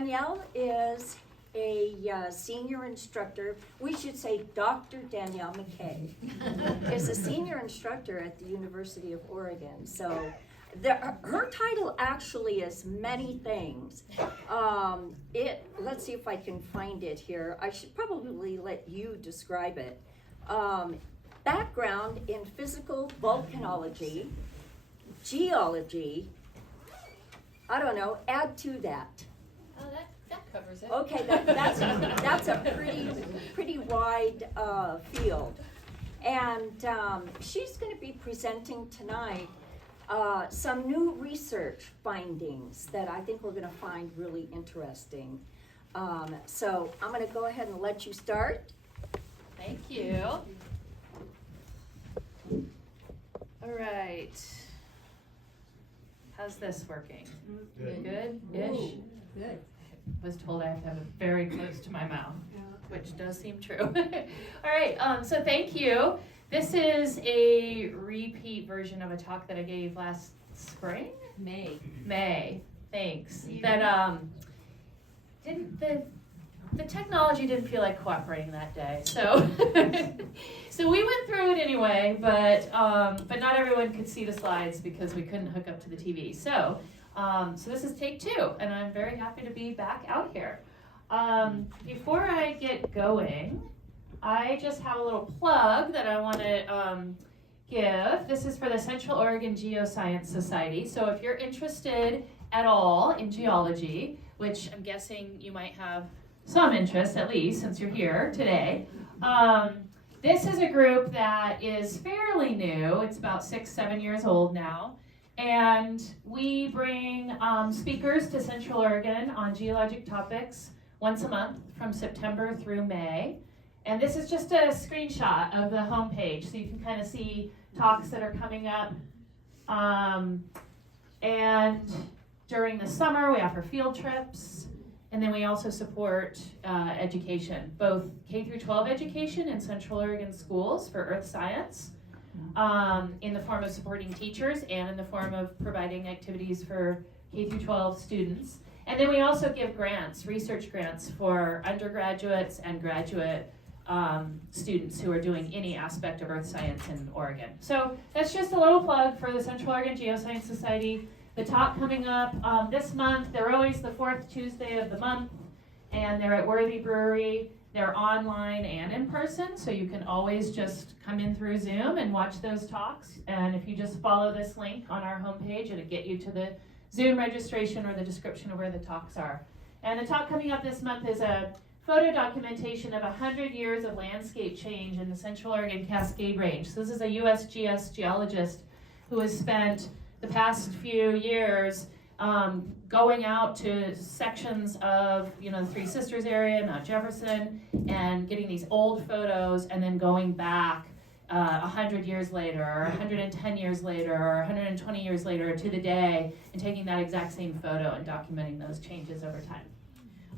Danielle is a senior instructor. We should say Dr. Danielle McKay is a senior instructor at the University of Oregon. So her title actually is many things. Let's see if I can find it here. I should probably let you describe it. Background in physical volcanology, geology. I don't know, add to that. Oh, that covers it. Okay, that's a pretty wide field. And she's going to be presenting tonight some new research findings that I think we're going to find really interesting. So I'm going to go ahead and let you start. Thank you. All right. How's this working? Good-ish? Good. I was told I have to have it very close to my mouth, which does seem true. All right, so thank you. This is a repeat version of a talk that I gave last spring? May, thanks. That the technology didn't feel like cooperating that day, so so we went through it anyway, but not everyone could see the slides because we couldn't hook up to the TV. So this is take 2, and I'm very happy to be back out here. Before I get going, I just have a little plug that I want to give. This is for the Central Oregon Geoscience Society. So if you're interested at all in geology, which I'm guessing you might have some interest at least since you're here today, this is a group that is fairly new. It's about 6-7 years old now. And we bring speakers to Central Oregon on geologic topics once a month from September through May. And this is just a screenshot of the homepage, so you can kind of see talks that are coming up. And during the summer, we offer field trips. And then we also support education, both K through 12 education in Central Oregon schools for earth science, in the form of supporting teachers and in the form of providing activities for K through 12 students. And then we also give grants, research grants for undergraduates and graduate students who are doing any aspect of earth science in Oregon. So that's just a little plug for the Central Oregon Geoscience Society. The talk coming up this month, they're always the 4th Tuesday of the month, and they're at Worthy Brewery. They're online and in person, so you can always just come in through Zoom and watch those talks. And if you just follow this link on our homepage, it'll get you to the Zoom registration or the description of where the talks are. And the talk coming up this month is a photo documentation of 100 years of landscape change in the Central Oregon Cascade Range. So this is a USGS geologist who has spent the past few years going out to sections of the Three Sisters area, Mount Jefferson, and getting these old photos and then going back 100 years later, or 110 years later, or 120 years later to the day and taking that exact same photo and documenting those changes over time.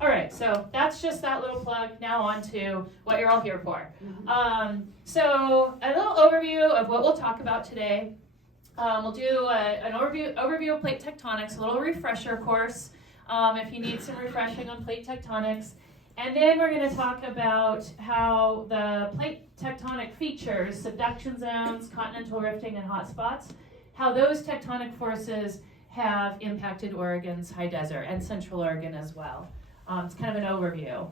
All right, so that's just that little plug. Now on to what you're all here for. So a little overview of what we'll talk about today. We'll do an overview of plate tectonics, a little refresher course if you need some refreshing on plate tectonics. And then we're going to talk about how the plate tectonic features, subduction zones, continental rifting, and hotspots, how those tectonic forces have impacted Oregon's high desert and Central Oregon as well. It's kind of an overview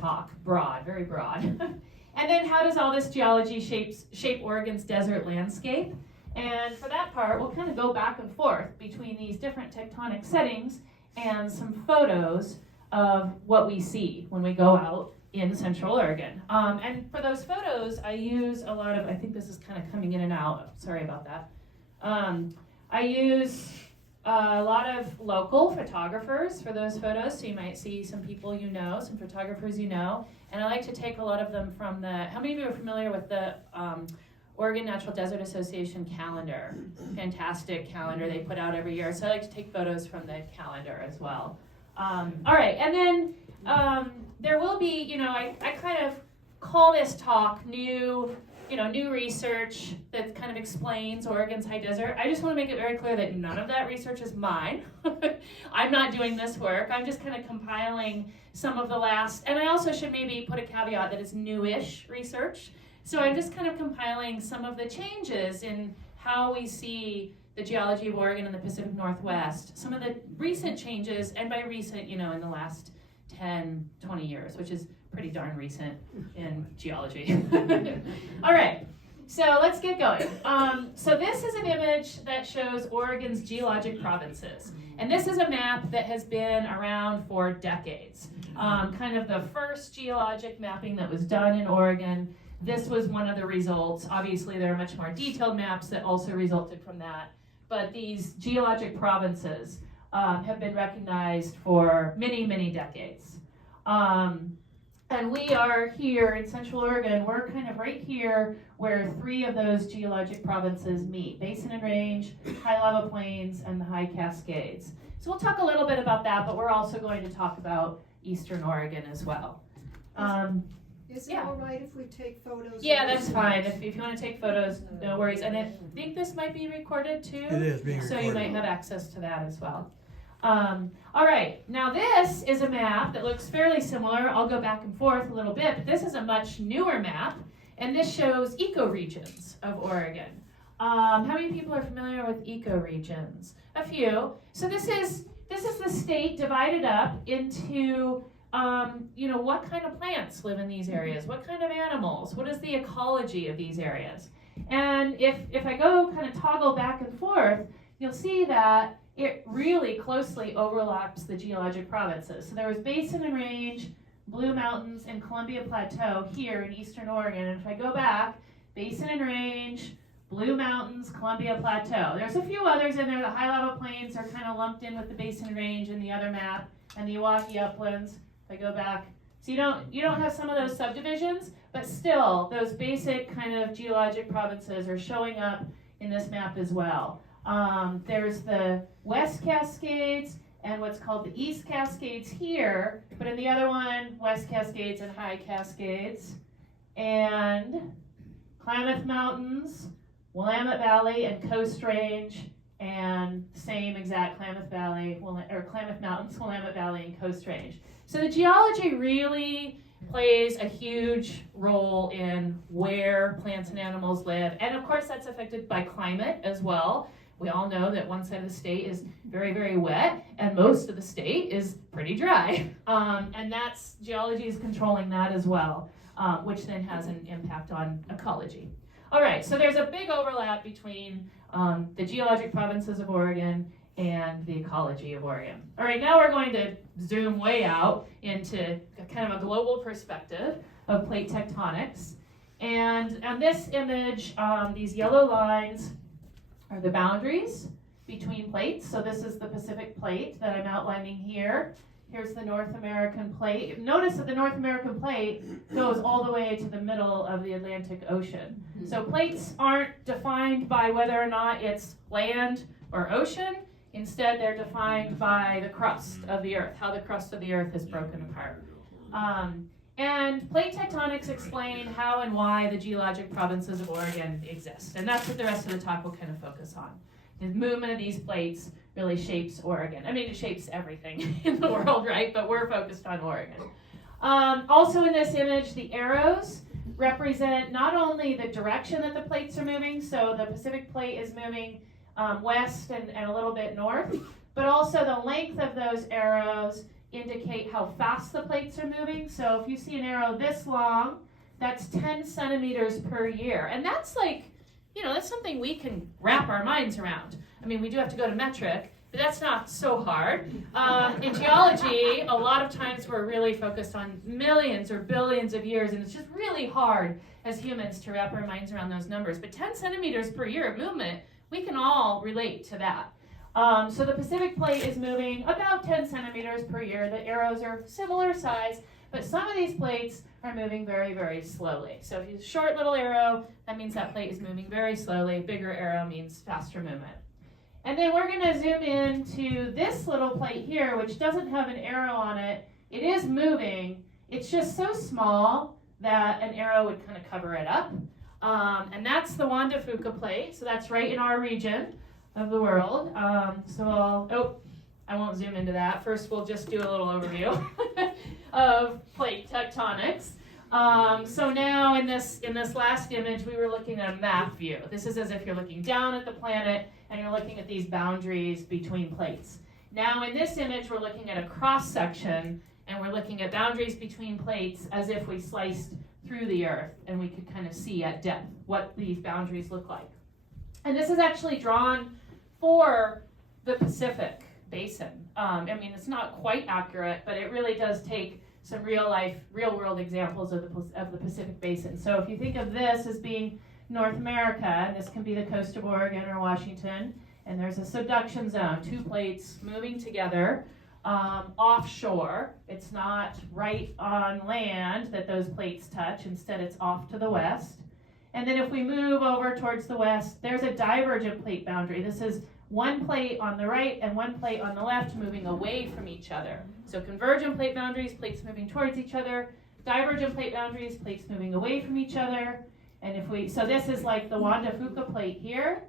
talk, broad, very broad. And then how does all this geology shape Oregon's desert landscape? And for that part, we'll kind of go back and forth between these different tectonic settings and some photos of what we see when we go out in Central Oregon. And for those photos, I use a lot of, I think this is kind of coming in and out, sorry about that. I use a lot of local photographers for those photos, so you might see some people you know, some photographers you know, and I like to take a lot of them from how many of you are familiar with the Oregon Natural Desert Association calendar? Fantastic calendar they put out every year, so I like to take photos from the calendar as well. All right, and then there will be, I kind of call this talk New new research that kind of explains Oregon's high desert. I just want to make it very clear that none of that research is mine. I'm not doing this work. I'm just kind of compiling some of the last, and I also should maybe put a caveat that it's newish research. So I'm just kind of compiling some of the changes in how we see the geology of Oregon and the Pacific Northwest, some of the recent changes, and by recent, in the last 10, 20 years, which is pretty darn recent in geology. All right, so let's get going. So this is an image that shows Oregon's geologic provinces. And this is a map that has been around for decades. Kind of the first geologic mapping that was done in Oregon. This was one of the results. Obviously, there are much more detailed maps that also resulted from that. But these geologic provinces have been recognized for many, many decades. And we are here in Central Oregon. We're kind of right here where 3 of those geologic provinces meet: Basin and Range, High Lava Plains, and the High Cascades. So we'll talk a little bit about that, but we're also going to talk about Eastern Oregon as well. Is it all right if we take photos? Yeah, that's fine. If you want to take photos, no worries. And I think this might be recorded too. It is being recorded. So you might have access to that as well. All right, now this is a map that looks fairly similar. I'll go back and forth a little bit, but this is a much newer map, and this shows ecoregions of Oregon. How many people are familiar with ecoregions? A few. So this is the state divided up into what kind of plants live in these areas, what kind of animals, what is the ecology of these areas. And if I go kind of toggle back and forth, you'll see that it really closely overlaps the geologic provinces. So there was Basin and Range, Blue Mountains, and Columbia Plateau here in Eastern Oregon. And if I go back, Basin and Range, Blue Mountains, Columbia Plateau. There's a few others in there. The High Lava Plains are kind of lumped in with the Basin and Range in the other map, and the Iwaki Uplands. If I go back, so you don't have some of those subdivisions, but still those basic kind of geologic provinces are showing up in this map as well. There's the West Cascades and what's called the East Cascades here, but in the other one, West Cascades and High Cascades, and Klamath Mountains, Willamette Valley, and Coast Range, and same exact Klamath Mountains, Willamette Valley, and Coast Range. So the geology really plays a huge role in where plants and animals live, and of course that's affected by climate as well. We all know that one side of the state is very, very wet, and most of the state is pretty dry. And geology is controlling that as well, which then has an impact on ecology. All right, so there's a big overlap between the geologic provinces of Oregon and the ecology of Oregon. All right, now we're going to zoom way out into kind of a global perspective of plate tectonics. And on this image, these yellow lines are the boundaries between plates. So this is the Pacific plate that I'm outlining here. Here's the North American plate. Notice that the North American plate goes all the way to the middle of the Atlantic Ocean. So plates aren't defined by whether or not it's land or ocean. Instead, they're defined by the crust of the Earth, how the crust of the Earth is broken apart. And plate tectonics explain how and why the geologic provinces of Oregon exist. And that's what the rest of the talk will kind of focus on. The movement of these plates really shapes Oregon. I mean, it shapes everything in the world, right? But we're focused on Oregon. Also in this image, the arrows represent not only the direction that the plates are moving, so the Pacific plate is moving west and a little bit north, but also the length of those arrows indicate how fast the plates are moving. So if you see an arrow this long, that's 10 centimeters per year. And that's that's something we can wrap our minds around. I mean, we do have to go to metric, but that's not so hard. In geology, a lot of times we're really focused on millions or billions of years, and it's just really hard as humans to wrap our minds around those numbers. But 10 centimeters per year of movement, we can all relate to that. So the Pacific plate is moving about 10 centimeters per year. The arrows are similar size, but some of these plates are moving very, very slowly. So if you have a short little arrow, that means that plate is moving very slowly. Bigger arrow means faster movement. And then we're going to zoom into this little plate here, which doesn't have an arrow on it. It is moving. It's just so small that an arrow would kind of cover it up. And that's the Juan de Fuca plate. So that's right in our region of the world. I won't zoom into that. First, we'll just do a little overview of plate tectonics. So now in this last image, we were looking at a map view. This is as if you're looking down at the planet and you're looking at these boundaries between plates. Now in this image, we're looking at a cross section and we're looking at boundaries between plates as if we sliced through the earth and we could kind of see at depth what these boundaries look like. And this is actually drawn for the Pacific Basin. It's not quite accurate, but it really does take some real world examples of the Pacific Basin. So if you think of this as being North America, and this can be the coast of Oregon or Washington, and there's a subduction zone, two plates moving together offshore. It's not right on land that those plates touch. Instead, it's off to the west. And then if we move over towards the west, there's a divergent plate boundary. This is one plate on the right and one plate on the left moving away from each other. So convergent plate boundaries, plates moving towards each other. Divergent plate boundaries, plates moving away from each other. And so this is like the Juan de Fuca plate here,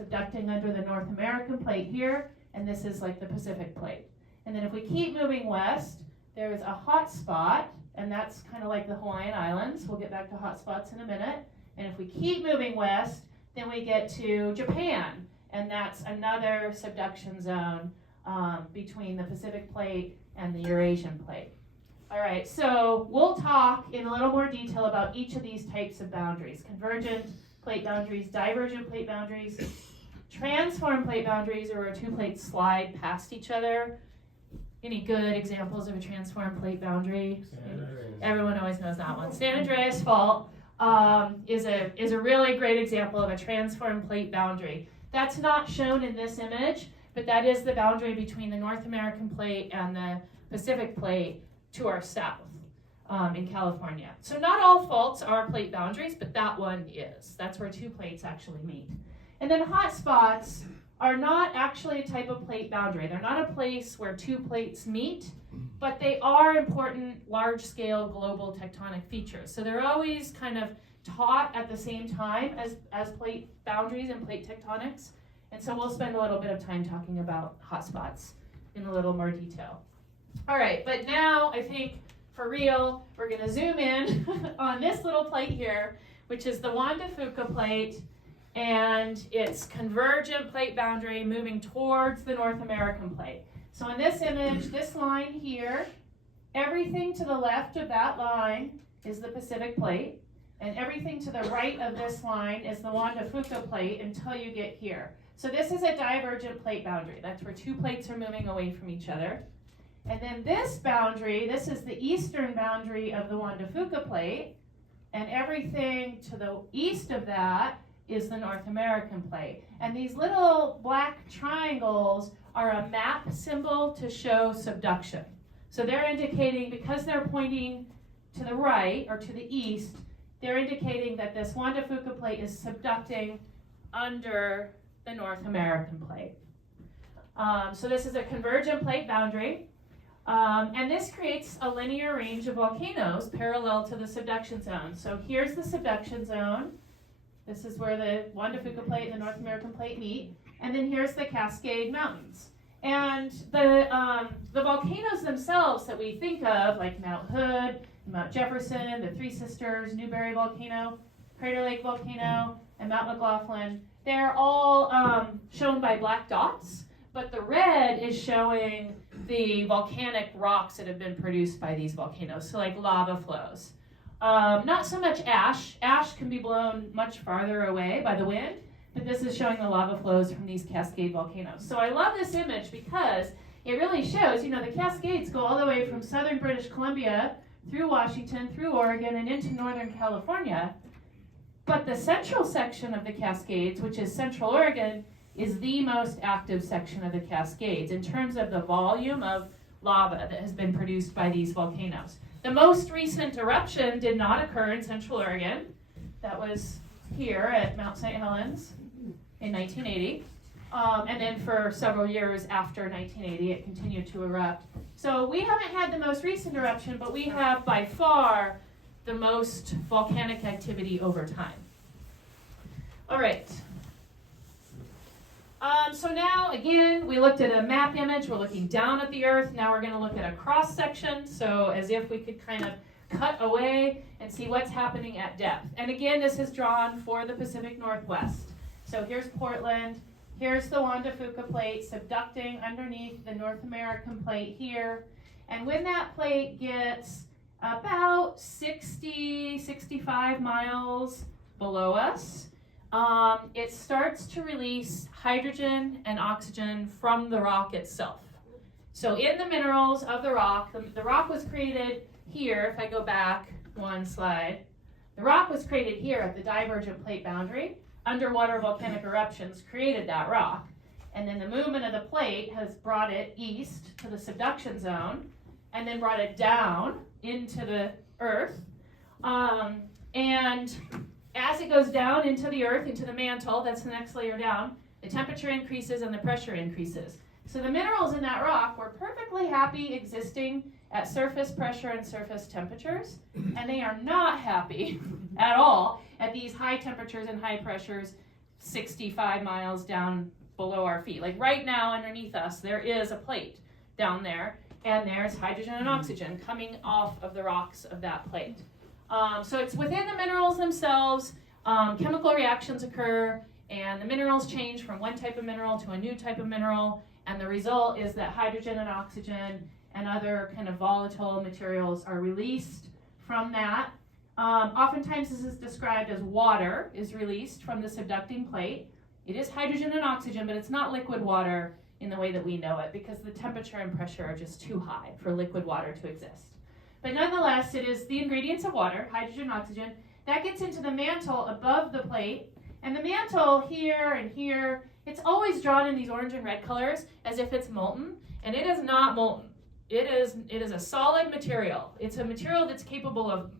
subducting under the North American plate here, and this is like the Pacific plate. And then if we keep moving west, there's a hot spot, and that's kind of like the Hawaiian Islands. We'll get back to hot spots in a minute. And if we keep moving west, then we get to Japan, and that's another subduction zone between the Pacific plate and the Eurasian plate. All right, so we'll talk in a little more detail about each of these types of boundaries: convergent plate boundaries, divergent plate boundaries, transform plate boundaries, or where two plates slide past each other. Any good examples of a transform plate boundary? Everyone always knows that one. San Andreas Fault is a really great example of a transform plate boundary. That's not shown in this image, but that is the boundary between the North American plate and the Pacific plate to our south in California. So not all faults are plate boundaries, but that one is. That's where two plates actually meet. And then hot spots are not actually a type of plate boundary. They're not a place where two plates meet, but they are important large-scale global tectonic features. So they're always kind of taught at the same time as plate boundaries and plate tectonics. And so we'll spend a little bit of time talking about hotspots in a little more detail. All right, but now I think for real, we're going to zoom in on this little plate here, which is the Juan de Fuca plate, and its convergent plate boundary moving towards the North American plate. So in this image, this line here, everything to the left of that line is the Pacific plate, and everything to the right of this line is the Juan de Fuca plate until you get here. So this is a divergent plate boundary. That's where two plates are moving away from each other. And then this boundary, this is the eastern boundary of the Juan de Fuca plate, and everything to the east of that is the North American plate. And these little black triangles are a map symbol to show subduction. So they're indicating, because they're pointing to the right or to the east, they're indicating that this Juan de Fuca plate is subducting under the North American plate. So this is a convergent plate boundary. And this creates a linear range of volcanoes parallel to the subduction zone. So here's the subduction zone. This is where the Juan de Fuca plate and the North American plate meet. And then here's the Cascade Mountains. And the volcanoes themselves that we think of, like Mount Hood, Mount Jefferson, the Three Sisters, Newberry Volcano, Crater Lake Volcano, and Mount McLaughlin, they're all shown by black dots. But the red is showing the volcanic rocks that have been produced by these volcanoes, so like lava flows. Not so much ash. Ash can be blown much farther away by the wind, but this is showing the lava flows from these Cascade volcanoes. So I love this image because it really shows, the Cascades go all the way from southern British Columbia through Washington, through Oregon, and into northern California. But the central section of the Cascades, which is Central Oregon, is the most active section of the Cascades in terms of the volume of lava that has been produced by these volcanoes. The most recent eruption did not occur in Central Oregon. That was here at Mount St. Helens in 1980. And then for several years after 1980, it continued to erupt. So we haven't had the most recent eruption, but we have by far the most volcanic activity over time. All right. So now, again, we looked at a map image. We're looking down at the Earth. Now we're going to look at a cross section, so as if we could kind of cut away and see what's happening at depth. And again, this is drawn for the Pacific Northwest. So here's Portland. Here's the Juan de Fuca plate subducting underneath the North American plate here. And when that plate gets about 60, 65 miles below us, it starts to release hydrogen and oxygen from the rock itself. So in the minerals of the rock was created here, if I go back one slide, the rock was created here at the divergent plate boundary. Underwater volcanic eruptions created that rock. And then the movement of the plate has brought it east to the subduction zone and then brought it down into the Earth. And as it goes down into the Earth, into the mantle, that's the next layer down, the temperature increases and the pressure increases. So the minerals in that rock were perfectly happy existing at surface pressure and surface temperatures, and they are not happy at all at these high temperatures and high pressures 65 miles down below our feet. Like right now underneath us, there is a plate down there, and there's hydrogen and oxygen coming off of the rocks of that plate. So it's within the minerals themselves, chemical reactions occur, and the minerals change from one type of mineral to a new type of mineral, and the result is that hydrogen and oxygen and other kind of volatile materials are released from that. Oftentimes this is described as water is released from the subducting plate. It is hydrogen and oxygen, but it's not liquid water in the way that we know it because the temperature and pressure are just too high for liquid water to exist. But nonetheless, it is the ingredients of water, hydrogen and oxygen, that gets into the mantle above the plate. And the mantle here and here, it's always drawn in these orange and red colors as if it's molten, and it is not molten. It is a solid material. It's a material that's capable of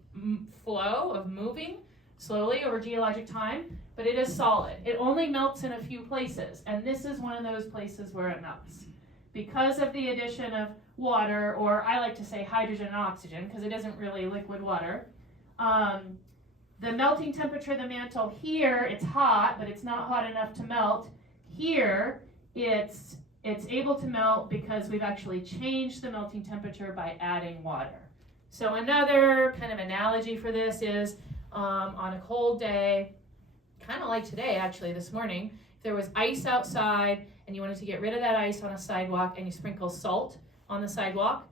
flow, of moving slowly over geologic time, but it is solid. It only melts in a few places, and this is one of those places where it melts. Because of the addition of water, or I like to say hydrogen and oxygen, because it isn't really liquid water, the melting temperature of the mantle here, it's hot, but it's not hot enough to melt. Here, it's able to melt because we've actually changed the melting temperature by adding water. So another kind of analogy for this is on a cold day, kind of like today actually this morning, if there was ice outside and you wanted to get rid of that ice on a sidewalk and you sprinkle salt on the sidewalk,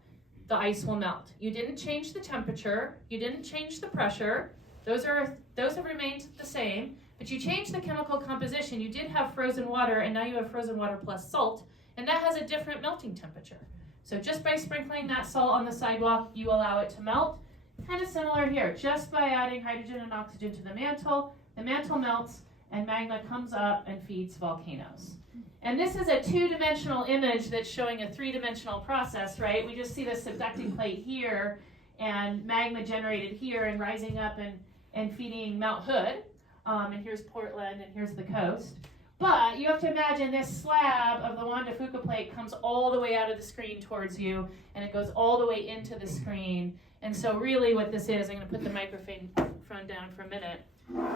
the ice will melt. You didn't change the temperature, you didn't change the pressure, those have remained the same, but you changed the chemical composition. You did have frozen water, and now you have frozen water plus salt, and that has a different melting temperature. So just by sprinkling that salt on the sidewalk, you allow it to melt. Kind of similar here, just by adding hydrogen and oxygen to the mantle melts, and magma comes up and feeds volcanoes. And this is a two-dimensional image that's showing a three-dimensional process, right? We just see the subducting plate here, and magma generated here and rising up and feeding Mount Hood. And here's Portland, and here's the coast. But you have to imagine this slab of the Juan de Fuca plate comes all the way out of the screen towards you, and it goes all the way into the screen. And so really what this is, I'm going to put the microphone down for a minute.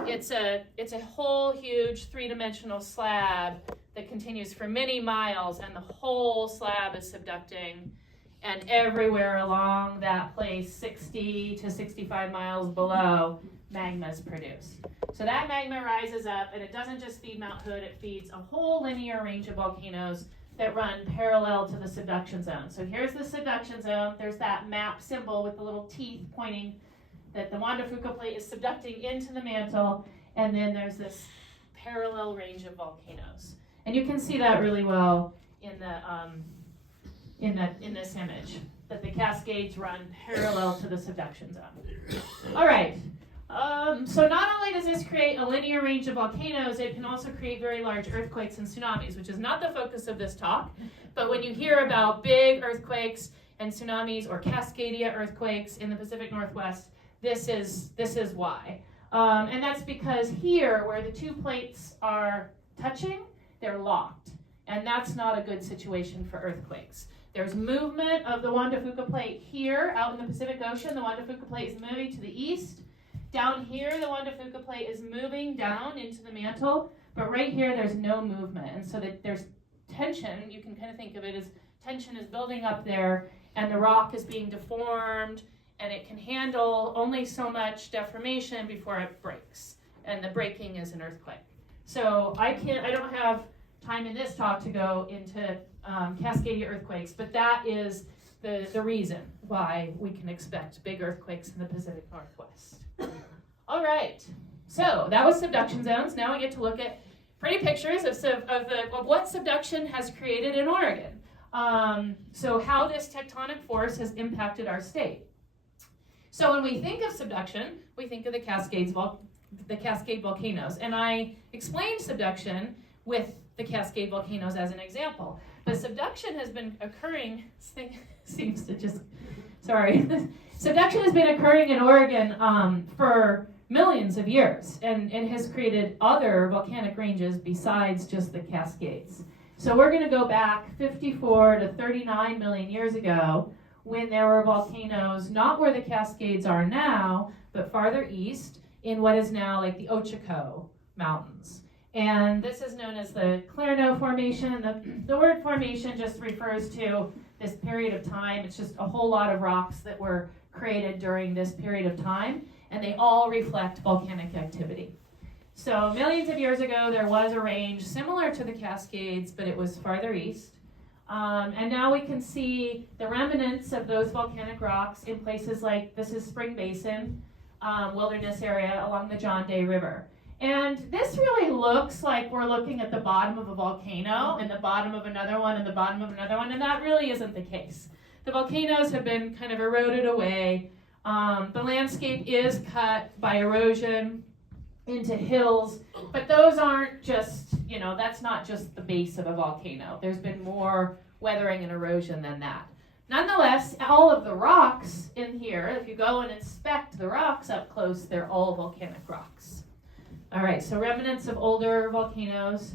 It's a whole huge three-dimensional slab that continues for many miles, and the whole slab is subducting. And everywhere along that place, 60 to 65 miles below, magma is produced. So that magma rises up, and it doesn't just feed Mount Hood, it feeds a whole linear range of volcanoes that run parallel to the subduction zone. So here's the subduction zone. There's that map symbol with the little teeth pointing that the Juan de Fuca plate is subducting into the mantle, and then there's this parallel range of volcanoes. And you can see that really well in this image, that the Cascades run parallel to the subduction zone. All right. So not only does this create a linear range of volcanoes, it can also create very large earthquakes and tsunamis, which is not the focus of this talk. But when you hear about big earthquakes and tsunamis or Cascadia earthquakes in the Pacific Northwest, this is why. And that's because here, where the two plates are touching, they're locked. And that's not a good situation for earthquakes. There's movement of the Juan de Fuca plate here out in the Pacific Ocean. The Juan de Fuca plate is moving to the east. Down here, the Juan de Fuca plate is moving down into the mantle, but right here, there's no movement. And so that there's tension. You can kind of think of it as tension is building up there, and the rock is being deformed, and it can handle only so much deformation before it breaks. And the breaking is an earthquake. So I don't have time in this talk to go into Cascadia earthquakes, but that is the reason why we can expect big earthquakes in the Pacific Northwest. All right, so that was subduction zones. Now we get to look at pretty pictures of what subduction has created in Oregon. So how this tectonic force has impacted our state. So when we think of subduction, we think of the Cascade volcanoes. And I explained subduction with the Cascade volcanoes as an example. But subduction has been occurring, subduction has been occurring in Oregon for millions of years and has created other volcanic ranges besides just the Cascades. So we're going to go back 54 to 39 million years ago when there were volcanoes not where the Cascades are now, but farther east in what is now like the Ochako Mountains. And this is known as the Clarno Formation. The word formation just refers to this period of time. It's just a whole lot of rocks that were created during this period of time, and they all reflect volcanic activity. So millions of years ago, there was a range similar to the Cascades, but it was farther east. And now we can see the remnants of those volcanic rocks in places like, this is Spring Basin, wilderness area along the John Day River. And this really looks like we're looking at the bottom of a volcano and the bottom of another one and the bottom of another one, and that really isn't the case. The volcanoes have been kind of eroded away. The landscape is cut by erosion into hills, but those aren't just, that's not just the base of a volcano. There's been more weathering and erosion than that. Nonetheless, all of the rocks in here, if you go and inspect the rocks up close, they're all volcanic rocks. All right, so remnants of older volcanoes.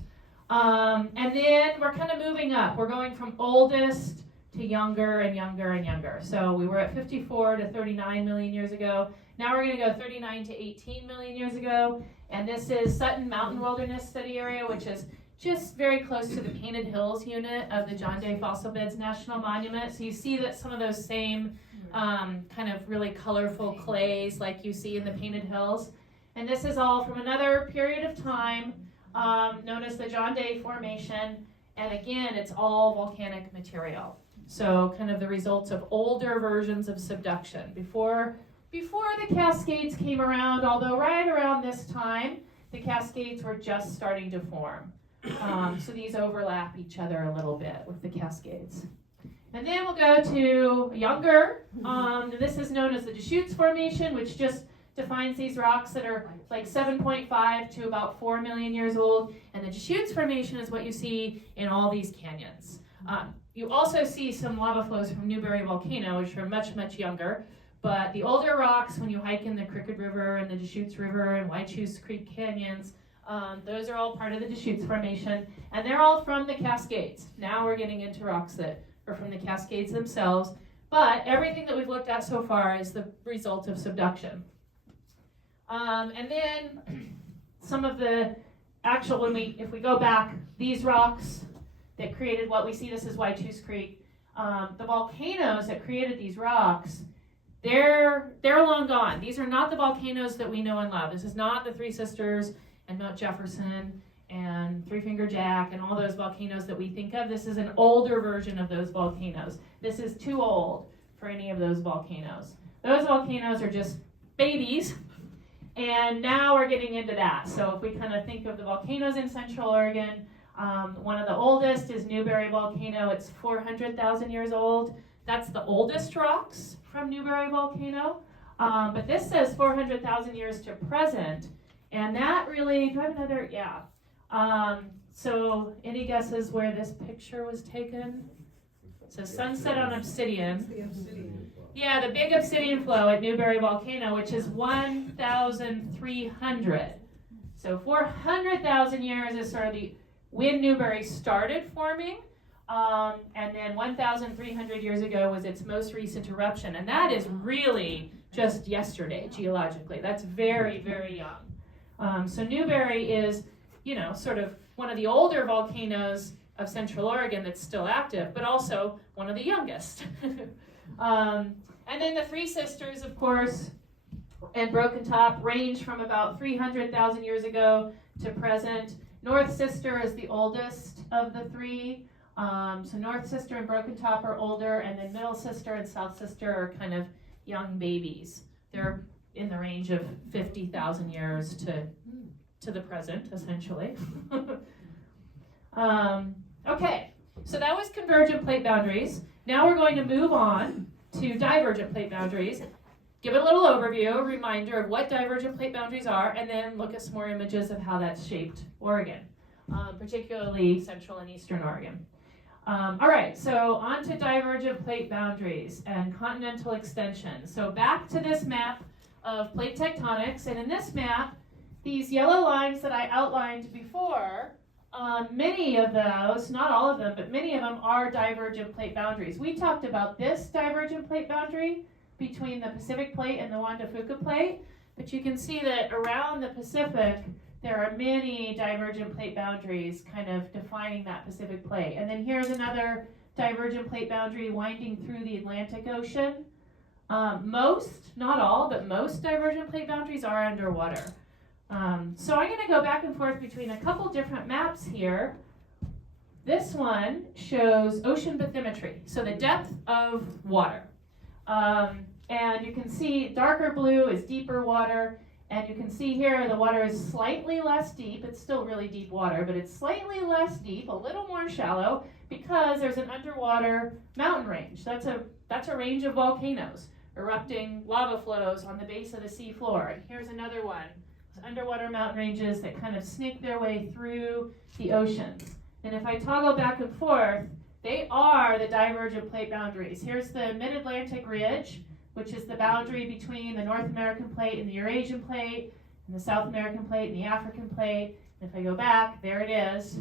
And then we're kind of moving up. We're going from oldest to younger and younger and younger. So we were at 54 to 39 million years ago. Now we're going to go 39 to 18 million years ago. And this is Sutton Mountain Wilderness Study Area, which is just very close to the Painted Hills unit of the John Day Fossil Beds National Monument. So you see that some of those same kind of really colorful clays like you see in the Painted Hills. And this is all from another period of time known as the John Day Formation. And again, it's all volcanic material. So kind of the results of older versions of subduction. Before the Cascades came around, although right around this time, the Cascades were just starting to form. So these overlap each other a little bit with the Cascades. And then we'll go to younger. This is known as the Deschutes Formation, which just defines these rocks that are like 7.5 to about 4 million years old. And the Deschutes Formation is what you see in all these canyons. You also see some lava flows from Newberry Volcano, which are much, much younger. But the older rocks, when you hike in the Crooked River and the Deschutes River and Whitechoose Creek canyons, those are all part of the Deschutes Formation. And they're all from the Cascades. Now we're getting into rocks that are from the Cascades themselves. But everything that we've looked at so far is the result of subduction. And then some of the actual, if we go back, these rocks that created what we see, this is Whitechoose Creek. The volcanoes that created these rocks, they're long gone. These are not the volcanoes that we know and love. This is not the Three Sisters and Mount Jefferson and Three Finger Jack and all those volcanoes that we think of. This is an older version of those volcanoes. This is too old for any of those volcanoes. Those volcanoes are just babies. And now we're getting into that. So if we kind of think of the volcanoes in Central Oregon, one of the oldest is Newberry Volcano. It's 400,000 years old. That's the oldest rocks from Newberry Volcano. But this says 400,000 years to present. And that really, do I have another? Yeah. So any guesses where this picture was taken? It says sunset on Obsidian. Yeah, the big obsidian flow at Newberry Volcano, which is 1,300. So 400,000 years is sort of when Newberry started forming. And then 1,300 years ago was its most recent eruption. And that is really just yesterday, geologically. That's very, very young. So Newberry is, sort of one of the older volcanoes of Central Oregon that's still active, but also one of the youngest. And then the Three Sisters, of course, and Broken Top range from about 300,000 years ago to present. North Sister is the oldest of the three. So North Sister and Broken Top are older, and then Middle Sister and South Sister are kind of young babies. They're in the range of 50,000 years to the present, essentially. Okay, so that was convergent plate boundaries. Now we're going to move on to divergent plate boundaries. Give it a little overview, a reminder of what divergent plate boundaries are, and then look at some more images of how that's shaped Oregon, particularly Central and Eastern Oregon. All right, so on to divergent plate boundaries and continental extension. So back to this map of plate tectonics, and in this map, these yellow lines that I outlined before, many of those, not all of them, but many of them are divergent plate boundaries. We talked about this divergent plate boundary between the Pacific plate and the Juan de Fuca plate, but you can see that around the Pacific, there are many divergent plate boundaries kind of defining that Pacific plate. And then here's another divergent plate boundary winding through the Atlantic Ocean. Most, not all, but most divergent plate boundaries are underwater. So I'm going to go back and forth between a couple different maps here. This one shows ocean bathymetry, so the depth of water. And you can see darker blue is deeper water, and you can see here the water is slightly less deep. It's still really deep water, but it's slightly less deep, a little more shallow, because there's an underwater mountain range. That's a range of volcanoes erupting lava flows on the base of the sea floor. And here's another one. Underwater mountain ranges that kind of snake their way through the oceans. And if I toggle back and forth, they are the divergent plate boundaries. Here's the Mid-Atlantic Ridge, which is the boundary between the North American plate and the Eurasian plate, and the South American plate and the African plate. And if I go back, there it is.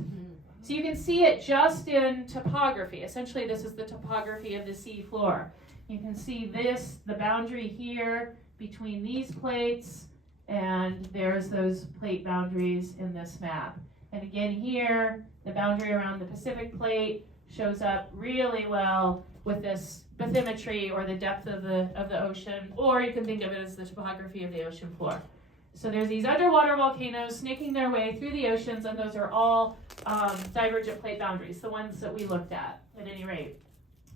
So you can see it just in topography. Essentially, this is the topography of the sea floor. You can see this, the boundary here between these plates, and there's those plate boundaries in this map. And again here, the boundary around the Pacific plate shows up really well with this bathymetry, or the depth of the ocean, or you can think of it as the topography of the ocean floor. So there's these underwater volcanoes snaking their way through the oceans, and those are all divergent plate boundaries, the ones that we looked at any rate.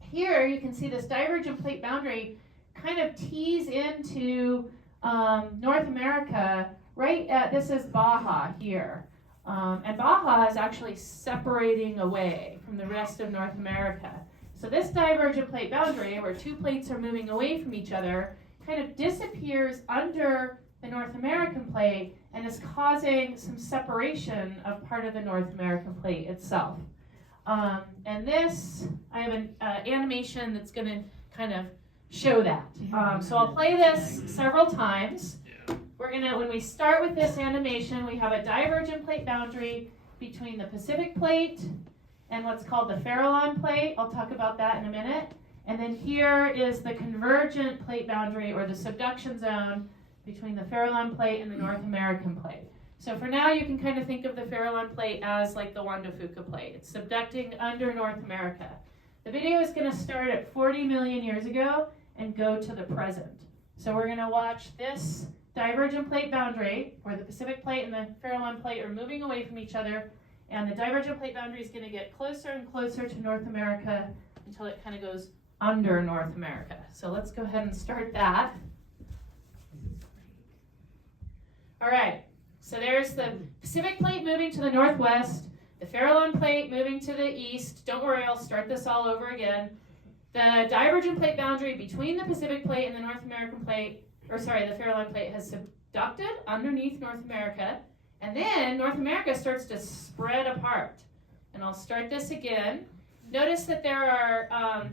Here you can see this divergent plate boundary kind of tees into North America, right at, this is Baja here. And Baja is actually separating away from the rest of North America. So this divergent plate boundary, where two plates are moving away from each other, kind of disappears under the North American plate and is causing some separation of part of the North American plate itself. And this, I have an animation that's going to kind of show that. So I'll play this several times. We're gonna, when we start with this animation, we have a divergent plate boundary between the Pacific plate and what's called the Farallon plate. I'll talk about that in a minute. And then here is the convergent plate boundary, or the subduction zone, between the Farallon plate and the North American plate. So for now, you can kind of think of the Farallon plate as like the Juan de Fuca plate. It's subducting under North America. The video is going to start at 40 million years ago and go to the present. So we're going to watch this divergent plate boundary, where the Pacific plate and the Farallon plate are moving away from each other, and the divergent plate boundary is going to get closer and closer to North America until it kind of goes under North America. So let's go ahead and start that. All right, so there's the Pacific plate moving to the northwest, the Farallon plate moving to the east. Don't worry, I'll start this all over again. The divergent plate boundary between the Pacific plate and the North American plate, or sorry, the Farallon plate has subducted underneath North America, and then North America starts to spread apart. And I'll start this again. Notice that there are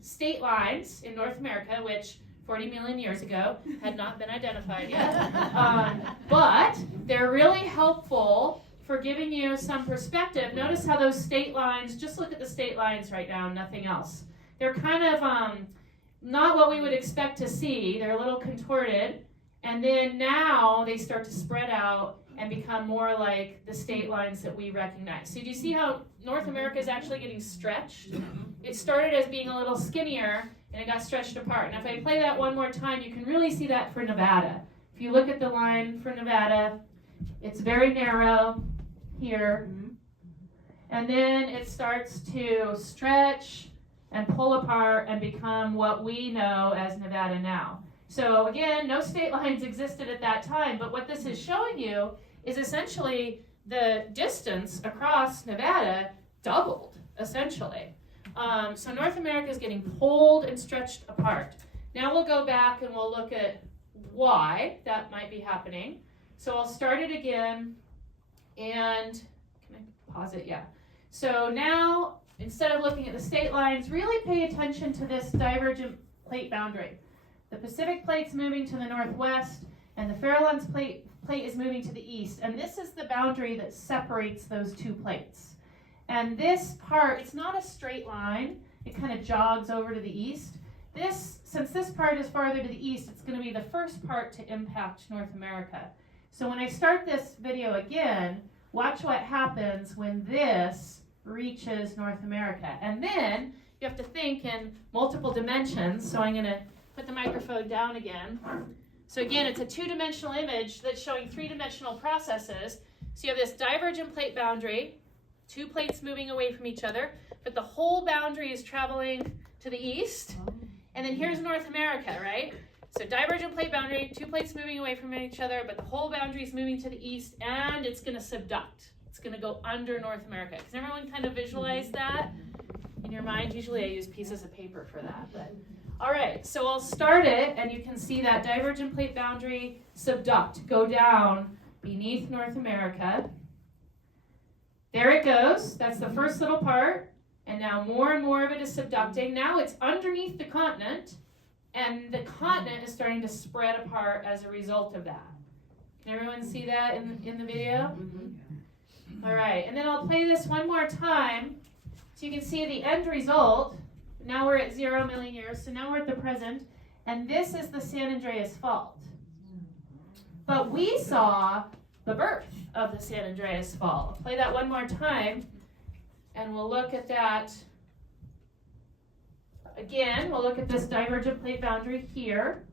state lines in North America, which 40 million years ago had not been identified yet. But they're really helpful for giving you some perspective. Notice how those state lines, just look at the state lines right now, nothing else. They're kind of not what we would expect to see. They're a little contorted. And then now they start to spread out and become more like the state lines that we recognize. So do you see how North America is actually getting stretched? It started as being a little skinnier and it got stretched apart. And if I play that one more time, you can really see that for Nevada. If you look at the line for Nevada, it's very narrow here. And then it starts to stretch and pull apart and become what we know as Nevada now. So again, no state lines existed at that time, but what this is showing you is essentially the distance across Nevada doubled, essentially. So North America is getting pulled and stretched apart. Now we'll go back and we'll look at why that might be happening. So I'll start it again, and can I pause it? Yeah. So now, instead of looking at the state lines, really pay attention to this divergent plate boundary. The Pacific plate's moving to the northwest, and the Farallone's plate is moving to the east. And this is the boundary that separates those two plates. And this part, it's not a straight line. It kind of jogs over to the east. Since this part is farther to the east, it's going to be the first part to impact North America. So when I start this video again, watch what happens when this reaches North America. And then you have to think in multiple dimensions. So I'm going to put the microphone down again. So again, it's a two-dimensional image that's showing three-dimensional processes. So you have this divergent plate boundary, two plates moving away from each other, but the whole boundary is traveling to the east. And then here's North America, right? So divergent plate boundary, two plates moving away from each other, but the whole boundary is moving to the east, and it's going to subduct. It's going to go under North America. Can everyone kind of visualize that in your mind? Usually I use pieces of paper for that. But all right, so I'll start it, and you can see that divergent plate boundary subduct, go down beneath North America. There it goes. That's the first little part. And now more and more of it is subducting. Now it's underneath the continent, and the continent is starting to spread apart as a result of that. Can everyone see that in the video? All right, and then I'll play this one more time so you can see the end result. Now we're at 0 million years, so now we're at the present, and this is the San Andreas Fault. But we saw the birth of the San Andreas Fault. I'll play that one more time, and we'll look at that again. We'll look at this divergent plate boundary here.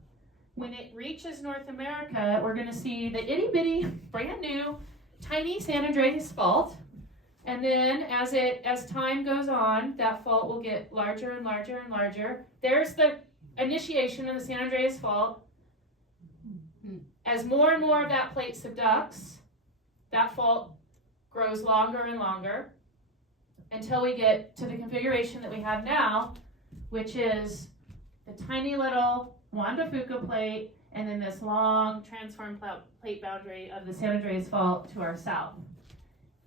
When it reaches North America, we're going to see the itty-bitty, brand new, tiny San Andreas Fault. And then as time goes on, that fault will get larger and larger and larger. There's the initiation of the San Andreas Fault. As more and more of that plate subducts, that fault grows longer and longer until we get to the configuration that we have now, which is the tiny little Juan de Fuca plate and then this long transform plate boundary of the San Andreas Fault to our south.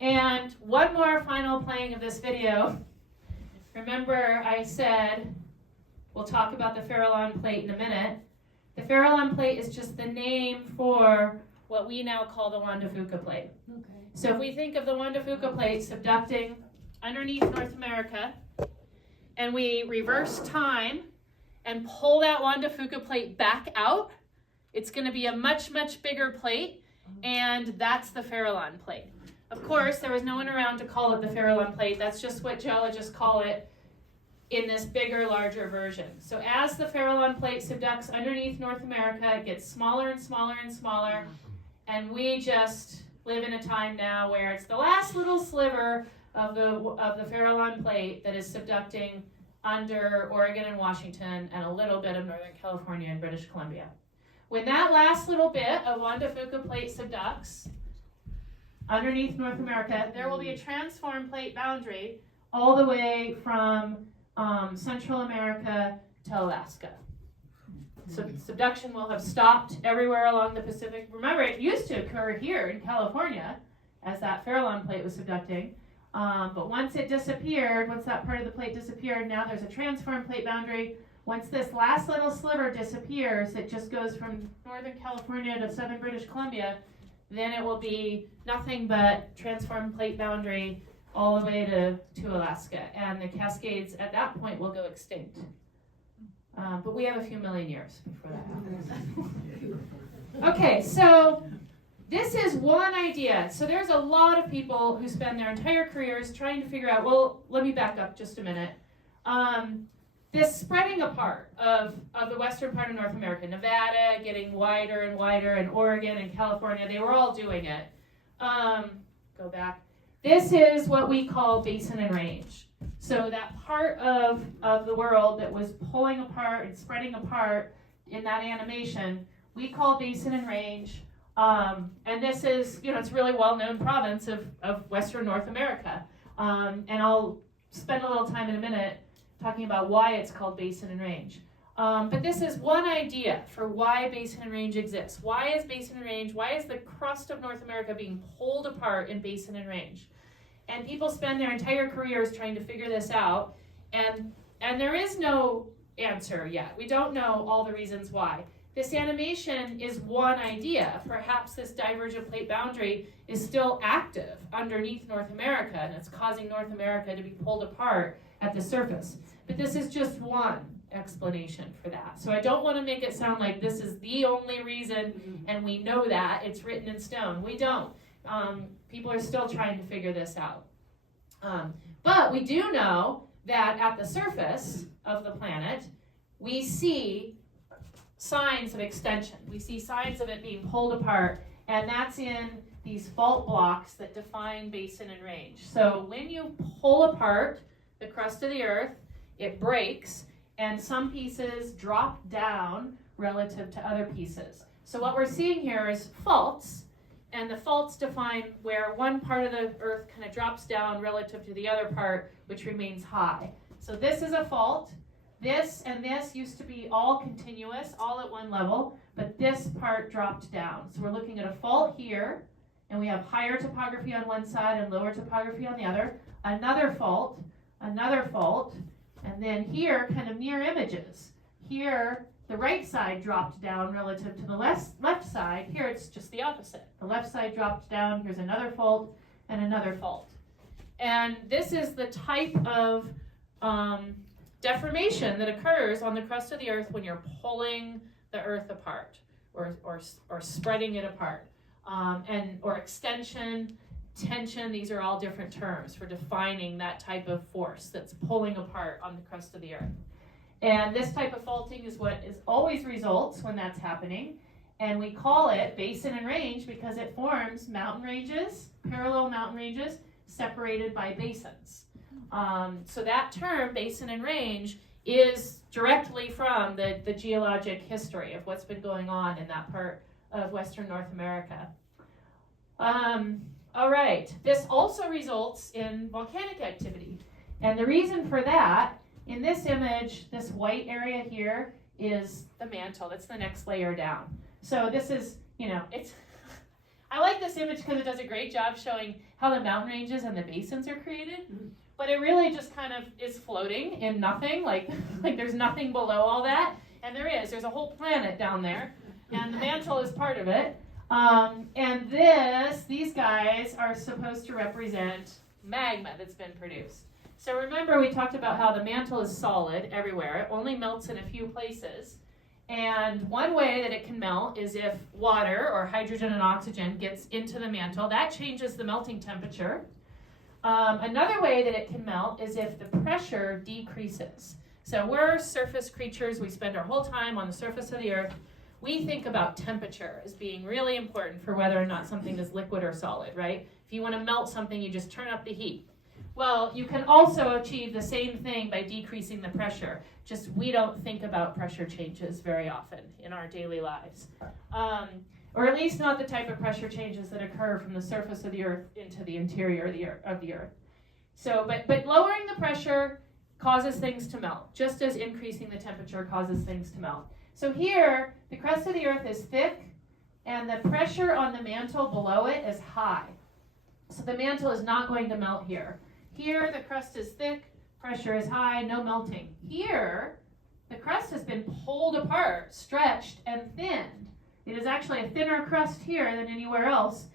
And one more final playing of this video. Remember I said we'll talk about the Farallon plate in a minute. The Farallon plate is just the name for what we now call the Juan de Fuca plate. Okay. So if we think of the Juan de Fuca plate subducting underneath North America, and we reverse time and pull that Juan de Fuca plate back out, it's going to be a much, much bigger plate, and that's the Farallon plate. Of course, there was no one around to call it the Farallon plate. That's just what geologists call it in this bigger, larger version. So as the Farallon plate subducts underneath North America, it gets smaller and smaller and smaller, and we just live in a time now where it's the last little sliver of the Farallon plate that is subducting under Oregon and Washington and a little bit of Northern California and British Columbia. When that last little bit of Juan de Fuca plate subducts underneath North America, there will be a transform plate boundary all the way from Central America to Alaska. So subduction will have stopped everywhere along the Pacific. Remember, it used to occur here in California as that Farallon plate was subducting. But once it disappeared, once that part of the plate disappeared, now there's a transform plate boundary. Once this last little sliver disappears, it just goes from Northern California to Southern British Columbia. then it will be nothing but transformed plate boundary all the way to Alaska. And the Cascades at that point will go extinct. But we have a few million years before that happens. Okay, so this is one idea. So there's a lot of people who spend their entire careers trying to figure out, well, let me back up just a minute. This spreading apart of the western part of North America, Nevada getting wider and wider, and Oregon and California, they were all doing it. Go back. This is what we call basin and range. So that part of the world that was pulling apart and spreading apart in that animation, we call basin and range. And this is, it's a really well-known province of Western North America. And I'll spend a little time in a minute talking about why it's called basin and range. But this is one idea for why basin and range exists. Why is basin and range, why is the crust of North America being pulled apart in basin and range? And people spend their entire careers trying to figure this out, and there is no answer yet. We don't know all the reasons why. This animation is one idea. Perhaps this divergent plate boundary is still active underneath North America, and it's causing North America to be pulled apart at the surface. But this is just one explanation for that. So I don't want to make it sound like this is the only reason, and we know that, it's written in stone. We don't. People are still trying to figure this out. But we do know that at the surface of the planet, we see signs of extension. We see signs of it being pulled apart, and that's in these fault blocks that define basin and range. So when you pull apart the crust of the earth, it breaks, and some pieces drop down relative to other pieces. So what we're seeing here is faults, and the faults define where one part of the earth kind of drops down relative to the other part, which remains high. So this is a fault. This and this used to be all continuous, all at one level, but this part dropped down. So we're looking at a fault here, and we have higher topography on one side and lower topography on the other. Another fault, and then here, kind of mirror images. Here, the right side dropped down relative to the left side. Here, it's just the opposite. The left side dropped down. Here's another fault and another fault. And this is the type of deformation that occurs on the crust of the earth when you're pulling the earth apart or spreading it apart. Or extension, tension, these are all different terms for defining that type of force that's pulling apart on the crust of the earth. And this type of faulting is what always results when that's happening. And we call it basin and range because it forms mountain ranges, parallel mountain ranges, separated by basins. So that term, basin and range, is directly from the geologic history of what's been going on in that part of Western North America. All right, this also results in volcanic activity. And the reason for that, in this image, this white area here is the mantle. That's the next layer down. So this is, I like this image because it does a great job showing how the mountain ranges and the basins are created. But it really just kind of is floating in nothing, like there's nothing below all that. And there's a whole planet down there, and the mantle is part of it. And these guys are supposed to represent magma that's been produced. So remember we talked about how the mantle is solid everywhere. It only melts in a few places. And one way that it can melt is if water or hydrogen and oxygen gets into the mantle. That changes the melting temperature. Another way that it can melt is if the pressure decreases. So we're surface creatures. We spend our whole time on the surface of the earth. We think about temperature as being really important for whether or not something is liquid or solid, right? If you want to melt something, you just turn up the heat. Well, you can also achieve the same thing by decreasing the pressure. Just we don't think about pressure changes very often in our daily lives. Or at least not the type of pressure changes that occur from the surface of the earth into the interior of the earth. So, but lowering the pressure causes things to melt, just as increasing the temperature causes things to melt. So here, the crust of the earth is thick, and the pressure on the mantle below it is high. So the mantle is not going to melt here. Here, the crust is thick, pressure is high, no melting. Here, the crust has been pulled apart, stretched, and thinned. It is actually a thinner crust here than anywhere else,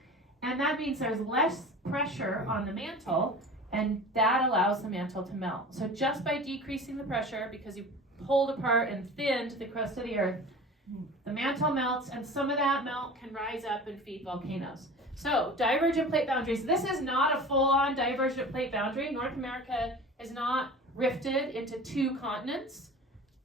and that means there's less pressure on the mantle, and that allows the mantle to melt. So just by decreasing the pressure, because you pulled apart and thinned the crust of the earth, the mantle melts, and some of that melt can rise up and feed volcanoes. So, divergent plate boundaries. This is not a full-on divergent plate boundary. North America is not rifted into two continents,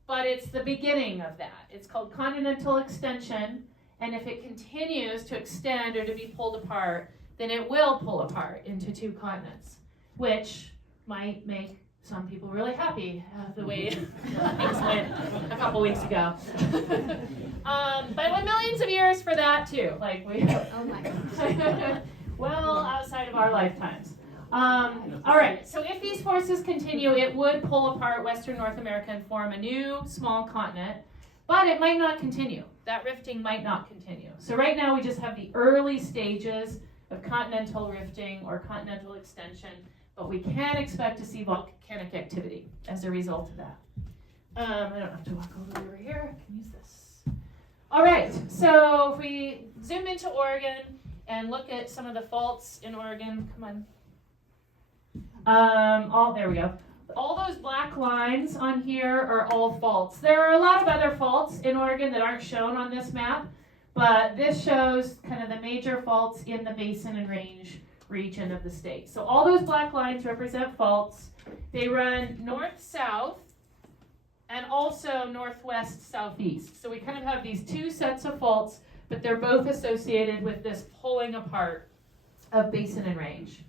but it's the beginning of that. It's called continental extension, and if it continues to extend or to be pulled apart, then it will pull apart into two continents, which might make some people really happy the way things went a couple weeks ago. But it went millions of years for that too. Like we, Oh my gosh. well outside of our lifetimes. All right, so if these forces continue, it would pull apart Western North America and form a new small continent, but it might not continue. That rifting might not continue. So right now we just have the early stages of continental rifting or continental extension, but we can expect to see volcanic activity as a result of that. I don't have to walk all the way over here. I can use this. All right, so if we zoom into Oregon and look at some of the faults in Oregon, come on. There we go. All those black lines on here are all faults. There are a lot of other faults in Oregon that aren't shown on this map, but this shows kind of the major faults in the basin and range region of the state. So all those black lines represent faults. They run north-south and also northwest-southeast. So we kind of have these two sets of faults, but they're both associated with this pulling apart of basin and range.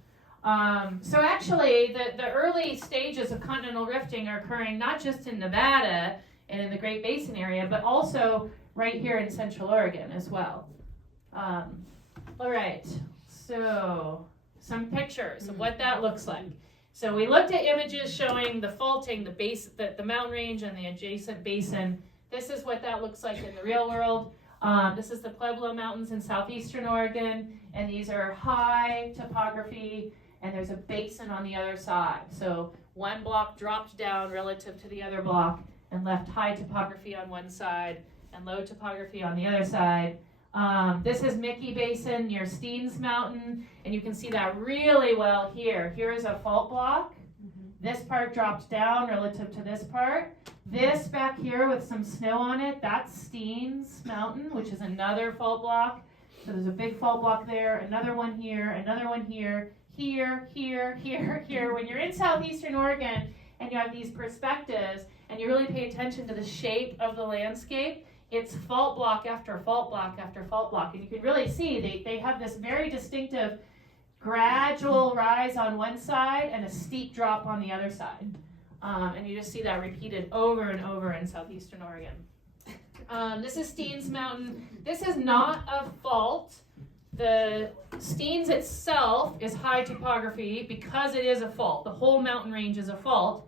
So actually, the early stages of continental rifting are occurring not just in Nevada and in the Great Basin area, but also right here in Central Oregon as well. All right, so some pictures of what that looks like. So we looked at images showing the faulting, the mountain range and the adjacent basin. This is what that looks like in the real world. This is the Pueblo Mountains in southeastern Oregon, and these are high topography, and there's a basin on the other side. So one block dropped down relative to the other block and left high topography on one side and low topography on the other side. This is Mickey Basin near Steens Mountain, and you can see that really well here. Here is a fault block. This part drops down relative to this part. This back here with some snow on it, that's Steens Mountain, which is another fault block. So there's a big fault block there, another one here, another one here, here, here, here, here. When you're in southeastern Oregon and you have these perspectives and you really pay attention to the shape of the landscape, it's fault block after fault block after fault block. And you can really see they have this very distinctive gradual rise on one side and a steep drop on the other side. And you just see that repeated over and over in southeastern Oregon. This is Steens Mountain. This is not a fault. The Steens itself is high topography because it is a fault. The whole mountain range is a fault,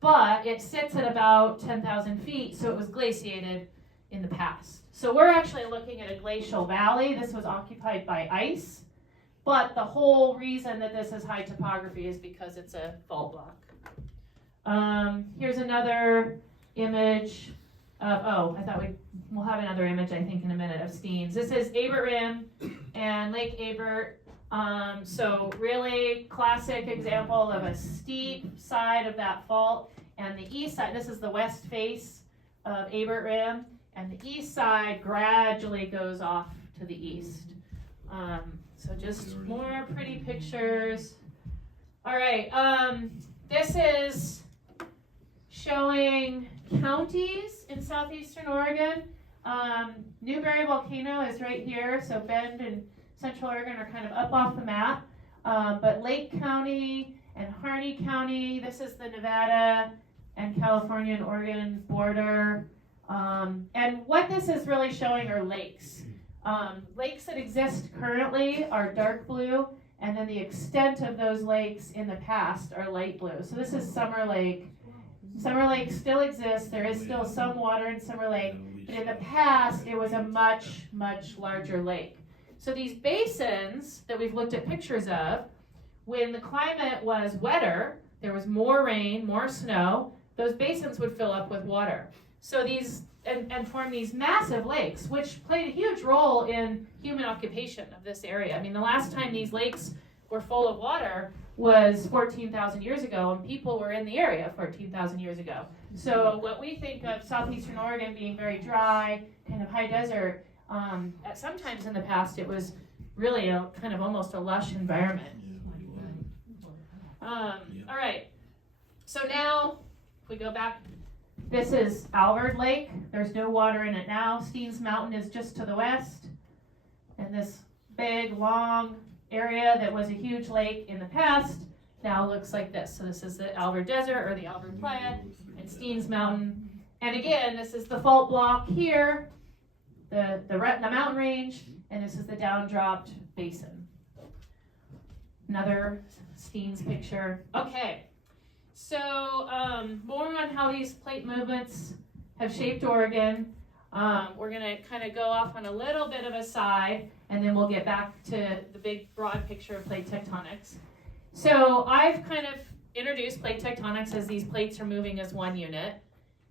but it sits at about 10,000 feet, so it was glaciated in the past. So we're actually looking at a glacial valley. This was occupied by ice, but the whole reason that this is high topography is because it's a fault block. Here's another image of, we'll have another image, I think, in a minute of Steens. This is Abert Rim and Lake Abert. So really classic example of a steep side of that fault. And the east side, this is the west face of Abert Rim, and the east side gradually goes off to the east. So just more pretty pictures. All right, this is showing counties in southeastern Oregon. Newberry Volcano is right here, so Bend and Central Oregon are kind of up off the map. But Lake County and Harney County, this is the Nevada and California and Oregon border. And what this is really showing are lakes. Lakes that exist currently are dark blue, and then the extent of those lakes in the past are light blue. So this is Summer Lake. Summer Lake still exists. There is still some water in Summer Lake, but in the past it was a much, much larger lake. So these basins that we've looked at pictures of, when the climate was wetter, there was more rain, more snow, those basins would fill up with water. So these, and form these massive lakes, which played a huge role in human occupation of this area. I mean, the last time these lakes were full of water was 14,000 years ago, and people were in the area 14,000 years ago. So what we think of southeastern Oregon being very dry, kind of high desert, at sometimes in the past it was really a kind of almost a lush environment. All right, so now if we go back, this is Alvord Lake. There's no water in it now. Steens Mountain is just to the west, and this big long area that was a huge lake in the past now looks like this. So this is the Alvord Desert or the Alvord Playa and Steens Mountain. And again, this is the fault block here, the mountain range, and this is the downdropped basin. Another Steens picture. Okay, so more on how these plate movements have shaped Oregon. We're going to kind of go off on a little bit of a side, and then we'll get back to the big broad picture of plate tectonics. So I've kind of introduced plate tectonics as these plates are moving as one unit,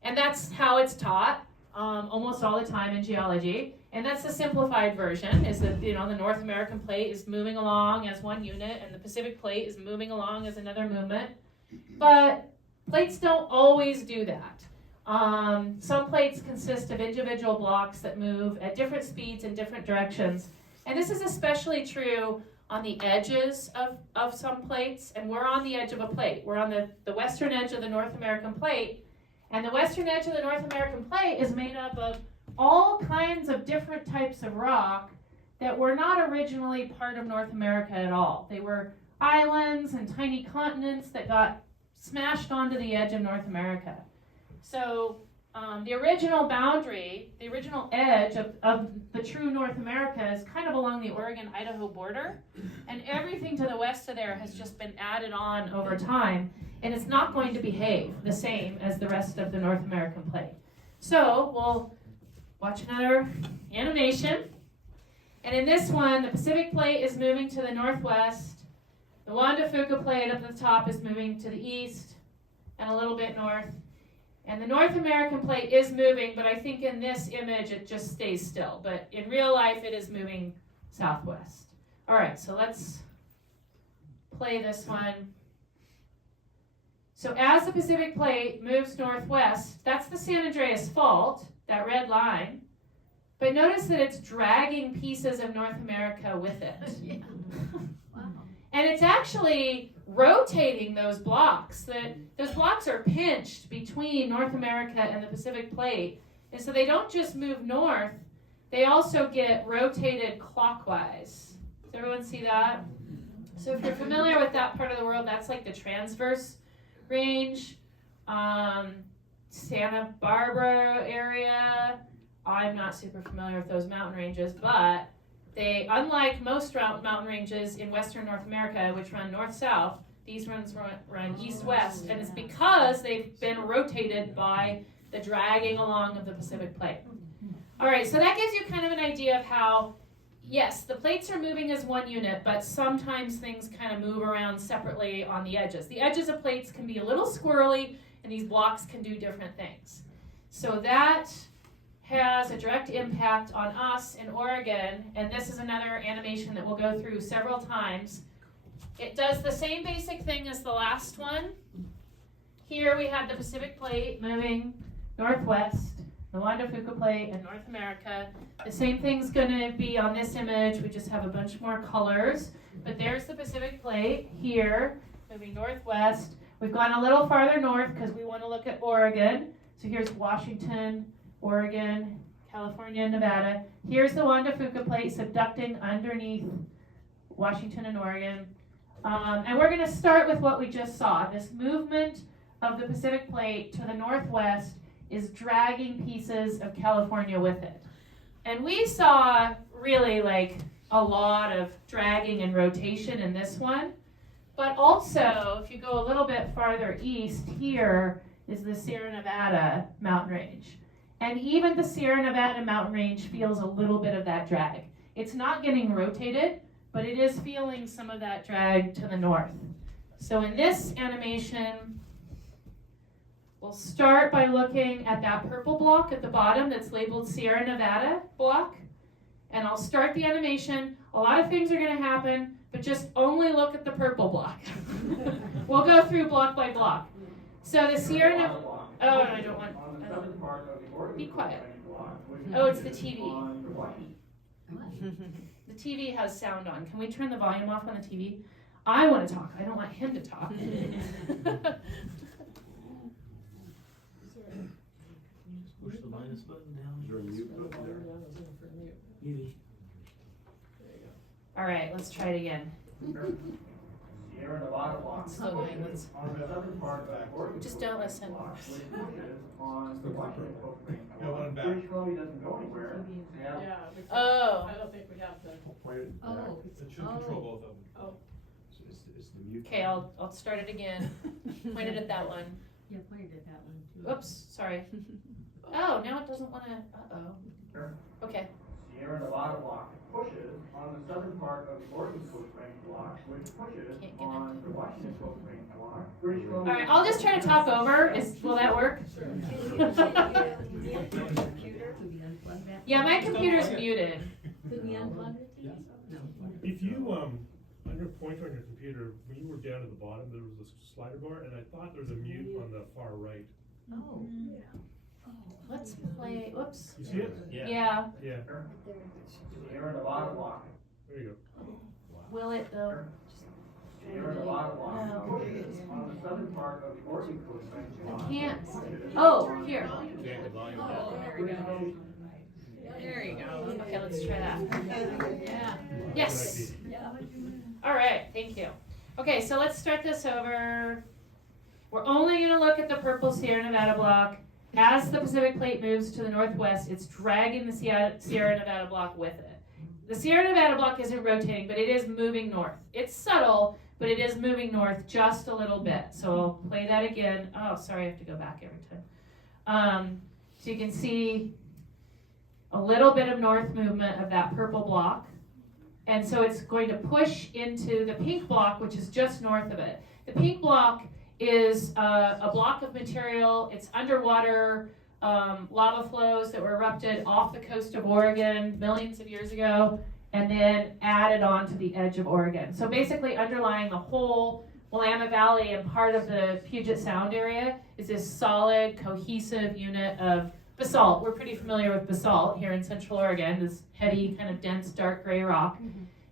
and that's how it's taught almost all the time in geology. And that's the simplified version, is that, you know, the North American plate is moving along as one unit, and the Pacific plate is moving along as another movement. But plates don't always do that. Some plates consist of individual blocks that move at different speeds in different directions. And this is especially true on the edges of some plates, and we're on the edge of a plate. We're on the western edge of the North American plate, and the western edge of the North American plate is made up of all kinds of different types of rock that were not originally part of North America at all. They were islands and tiny continents that got smashed onto the edge of North America. So the original boundary, the original edge of the true North America is kind of along the Oregon-Idaho border, and everything to the west of there has just been added on over time, and it's not going to behave the same as the rest of the North American plate. So we'll watch another animation, and in this one, the Pacific plate is moving to the northwest, the Juan de Fuca plate up at the top is moving to the east and a little bit north. And the North American plate is moving, but I think in this image it just stays still. But in real life it is moving southwest. All right, so let's play this one. So as the Pacific plate moves northwest, that's the San Andreas Fault, that red line. But notice that it's dragging pieces of North America with it. Yeah. Wow. And it's actually rotating those blocks. Those blocks are pinched between North America and the Pacific plate. And so they don't just move north, they also get rotated clockwise. Does everyone see that? So if you're familiar with that part of the world, that's like the transverse range. Santa Barbara area. I'm not super familiar with those mountain ranges, but they, unlike most mountain ranges in western North America, which run north-south, these ones run east-west, and it's because they've been rotated by the dragging along of the Pacific plate. All right, so that gives you kind of an idea of how, yes, the plates are moving as one unit, but sometimes things kind of move around separately on the edges. The edges of plates can be a little squirrely, and these blocks can do different things. So that has a direct impact on us in Oregon, and this is another animation that we'll go through several times. It does the same basic thing as the last one. Here we have the Pacific plate moving northwest, the Juan de Fuca plate in North America. The same thing's going to be on this image, we just have a bunch more colors. But there's the Pacific plate here, moving northwest. We've gone a little farther north because we want to look at Oregon. So here's Washington, Oregon, California, Nevada. Here's the Juan de Fuca plate subducting underneath Washington and Oregon. And we're going to start with what we just saw. This movement of the Pacific plate to the northwest is dragging pieces of California with it. And we saw really like a lot of dragging and rotation in this one. But also, if you go a little bit farther east, here is the Sierra Nevada mountain range. And even the Sierra Nevada mountain range feels a little bit of that drag. It's not getting rotated, but it is feeling some of that drag to the north. So in this animation, We'll start by looking at that purple block at the bottom that's labeled Sierra Nevada block. And I'll start the animation. A lot of things are going to happen, but just only look at the purple block. We'll go through block by block. So the Sierra Nevada... Oh, I don't want... Be quiet. Oh, it's the TV. The TV has sound on. Can we turn the volume off on the TV? I want to talk. I don't want him to talk. Push the minus button down. Is there a mute button there? Muted. All right, let's try it again. Sierra Nevada block. Slow going. Let's On the southern part of that Oregon just don't listen. block, which pushes on the Washington Coast Range. Yeah, one back. British Columbia doesn't go anywhere. Yeah. Yeah, we can't- Oh. I don't think we have the, Point it back. Oh. It should control both of them. Oh. It's the mute. Okay, I'll start it again. Point it at that one. Yeah, pointed at that one too. Oops, sorry. Oh, now it doesn't want to. Uh-oh. Sure. Okay. Sierra Nevada block pushes on the southern part of the Oregon Coast Range block, which pushes Can't get on into the it. Washington Coast Range block. British All Columbia. right, I'll just try to talk over. Will that work? Could we unplug that? Yeah, my computer's muted. Could we unplug it? Yeah. No. If you, on your pointer on your computer, when you were down at the bottom, there was a slider bar, and I thought there was a mute on the far right. Oh. Let's play. Whoops. You see it? Yeah. Yeah, Sierra Nevada block. there you Will it though? Sierra Nevada block No. pushes on the southern part of the Oregon Coast Range block. I can't. Oh, here. go. Jack the volume oh, down. there we go. There you go. Okay, let's try that. Yeah. Yes. All right, thank you. Okay, so let's start this over. We're only going to look at the purple Sierra Nevada block. As the Pacific Plate moves to the northwest, it's dragging the Sierra Nevada block with it. The Sierra Nevada block isn't rotating, but it is moving north. It's subtle, but it is moving north just a little bit. So I'll play that again. Oh, sorry, I have to go back every time. So you can see a little bit of north movement of that purple block. And so it's going to push into the pink block, which is just north of it. The pink block is a block of material. It's underwater lava flows that were erupted off the coast of Oregon millions of years ago and then added on to the edge of Oregon. So basically underlying the whole Willamette Valley and part of the Puget Sound area is this solid, cohesive unit of basalt. We're pretty familiar with basalt here in Central Oregon, this heavy, kind of dense, dark gray rock.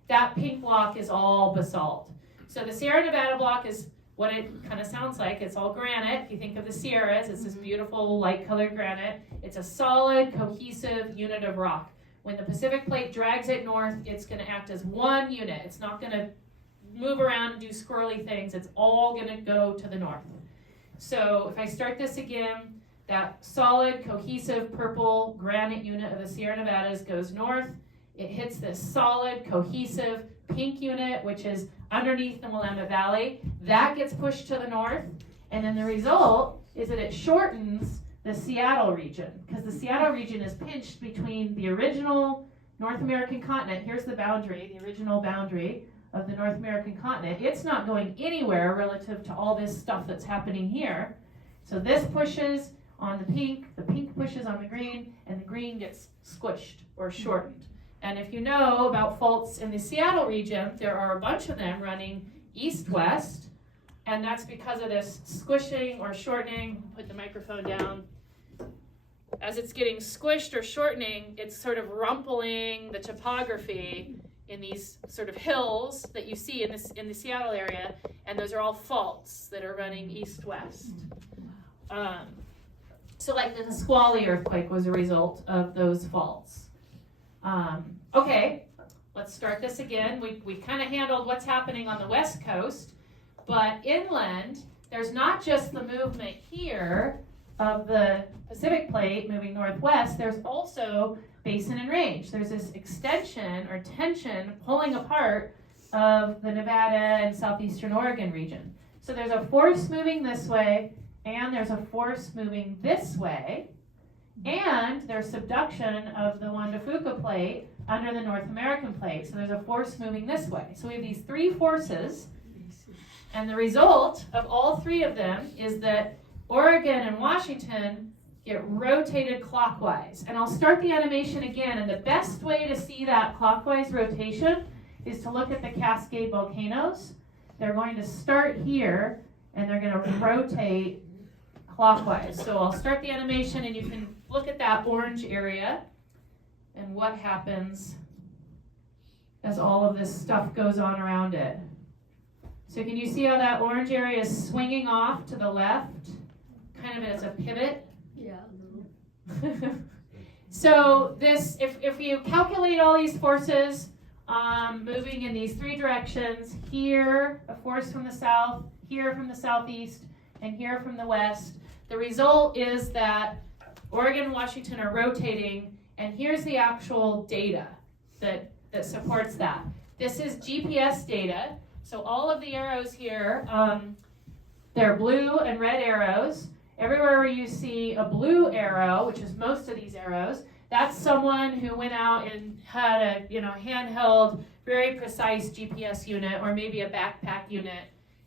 That pink block is all basalt. So the Sierra Nevada block is what it kind of sounds like. It's all granite. If you think of the Sierras, it's this beautiful light-colored granite. It's a solid, cohesive unit of rock. When the Pacific Plate drags it north, it's going to act as one unit. It's not going to move around and do squirrely things. It's all going to go to the north. So if I start this again, that solid, cohesive, purple granite unit of the Sierra Nevadas goes north. It hits this solid, cohesive pink unit, which is underneath the Willamette Valley. That gets pushed to the north. And then the result is that it shortens the Seattle region, because the Seattle region is pinched between the original North American continent. Here's the boundary, the original boundary of the North American continent. It's not going anywhere relative to all this stuff that's happening here. So this pushes on the pink pushes on the green, and the green gets squished or shortened. And if you know about faults in the Seattle region, there are a bunch of them running east-west, and that's because of this squishing or shortening. Put the microphone down. As it's getting squished or shortening, it's sort of rumpling the topography in these sort of hills that you see in the Seattle area, and those are all faults that are running east-west. So like the Nisqually earthquake was a result of those faults. Okay, let's start this again. We kind of handled what's happening on the west coast, but inland, there's not just the movement here of the Pacific Plate moving northwest, there's also basin and range. There's this extension or tension pulling apart of the Nevada and southeastern Oregon region. So there's a force moving this way, and there's a force moving this way, and there's subduction of the Juan de Fuca plate under the North American plate. So there's a force moving this way. So we have these three forces, and the result of all three of them is that Oregon and Washington get rotated clockwise. And I'll start the animation again, and the best way to see that clockwise rotation is to look at the Cascade volcanoes. They're going to start here, and they're going to rotate clockwise. So I'll start the animation, and you can look at that orange area and what happens as all of this stuff goes on around it. So can you see how that orange area is swinging off to the left, kind of as a pivot? Yeah. So this, if you calculate all these forces moving in these three directions, here a force from the south, here from the southeast, and here from the west, the result is that Oregon and Washington are rotating, and here's the actual data that supports that. This is GPS data. So all of the arrows here, they're blue and red arrows. Everywhere where you see a blue arrow, which is most of these arrows, that's someone who went out and had a handheld, very precise GPS unit, or maybe a backpack unit,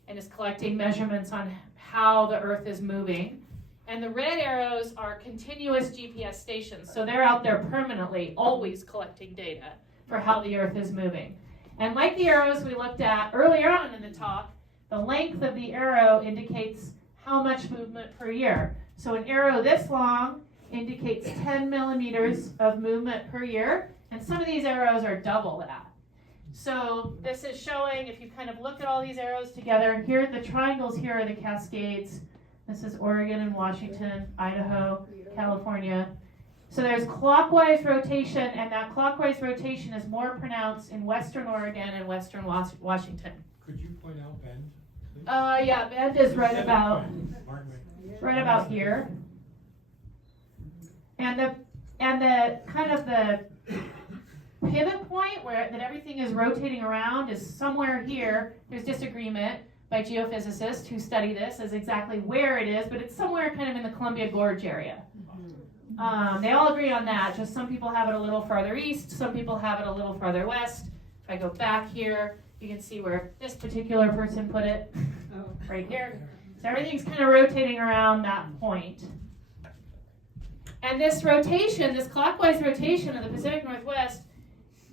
and is collecting measurements on how the Earth is moving. And the red arrows are continuous GPS stations, so they're out there permanently, always collecting data for how the Earth is moving. And like the arrows we looked at earlier on in the talk, the length of the arrow indicates how much movement per year. So an arrow this long indicates 10 millimeters of movement per year, and some of these arrows are double that. So this is showing, if you kind of look at all these arrows together, here the triangles here are the Cascades. This is Oregon and Washington, Idaho, California. So there's clockwise rotation, and that clockwise rotation is more pronounced in western Oregon and western Washington. Could you point out Bend? Yeah, Bend is right about here. And the kind of the pivot point where that everything is rotating around is somewhere here. There's disagreement by geophysicists who study this as exactly where it is, but it's somewhere kind of in the Columbia Gorge area. They all agree on that, just some people have it a little farther east, some people have it a little farther west. If I go back here, you can see where this particular person put it, right here. So everything's kind of rotating around that point. And this rotation, this clockwise rotation of the Pacific Northwest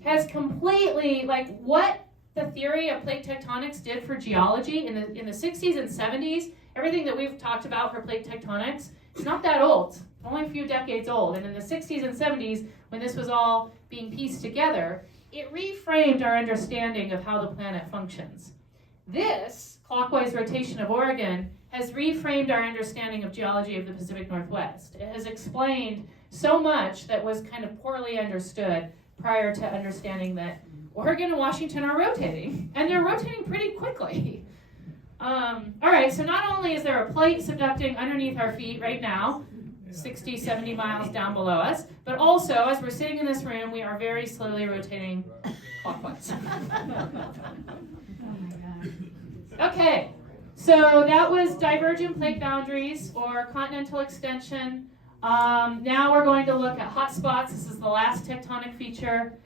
has completely, like what the theory of plate tectonics did for geology in the 60s and 70s, everything that we've talked about for plate tectonics, it's not that old, only a few decades old. And in the 60s and 70s, when this was all being pieced together, it reframed our understanding of how the planet functions. This clockwise rotation of Oregon has reframed our understanding of geology of the Pacific Northwest. It has explained so much that was kind of poorly understood prior to understanding that Oregon and Washington are rotating, and they're rotating pretty quickly. All right, so not only is there a plate subducting underneath our feet right now, 60, 70 miles down below us, but also, as we're sitting in this room, we are very slowly rotating clockwise. Okay, so that was divergent plate boundaries or continental extension. Now we're going to look at hotspots. This is the last tectonic feature.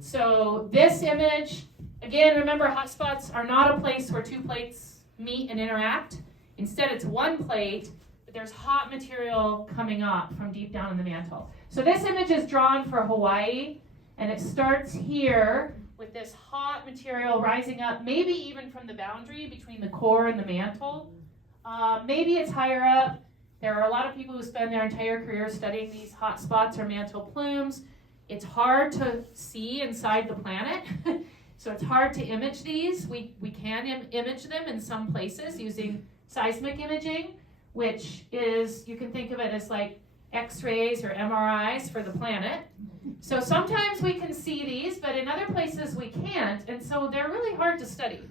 So this image, again, remember hotspots are not a place where two plates meet and interact. Instead, it's one plate, but there's hot material coming up from deep down in the mantle. So this image is drawn for Hawaii, and it starts here with this hot material rising up, maybe even from the boundary between the core and the mantle. Maybe it's higher up. There are a lot of people who spend their entire career studying these hot spots or mantle plumes. It's hard to see inside the planet, so it's hard to image these. We can image them in some places using seismic imaging, which is, you can think of it as like X-rays or MRIs for the planet. So sometimes we can see these, but in other places we can't, and so they're really hard to study.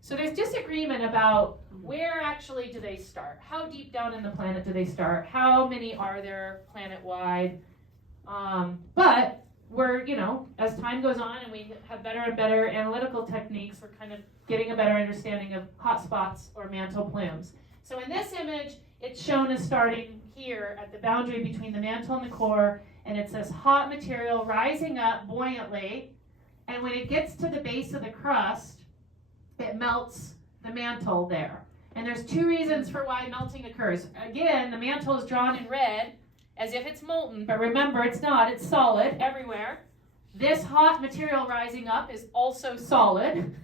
So there's disagreement about where actually do they start? How deep down in the planet do they start? How many are there planet-wide? But we're, as time goes on and we have better and better analytical techniques, we're kind of getting a better understanding of hotspots or mantle plumes. So in this image, it's shown as starting here at the boundary between the mantle and the core, and it's this hot material rising up buoyantly, and when it gets to the base of the crust, it melts the mantle there. And there's two reasons for why melting occurs. Again, the mantle is drawn in red as if it's molten, but remember it's not, it's solid everywhere. This hot material rising up is also solid.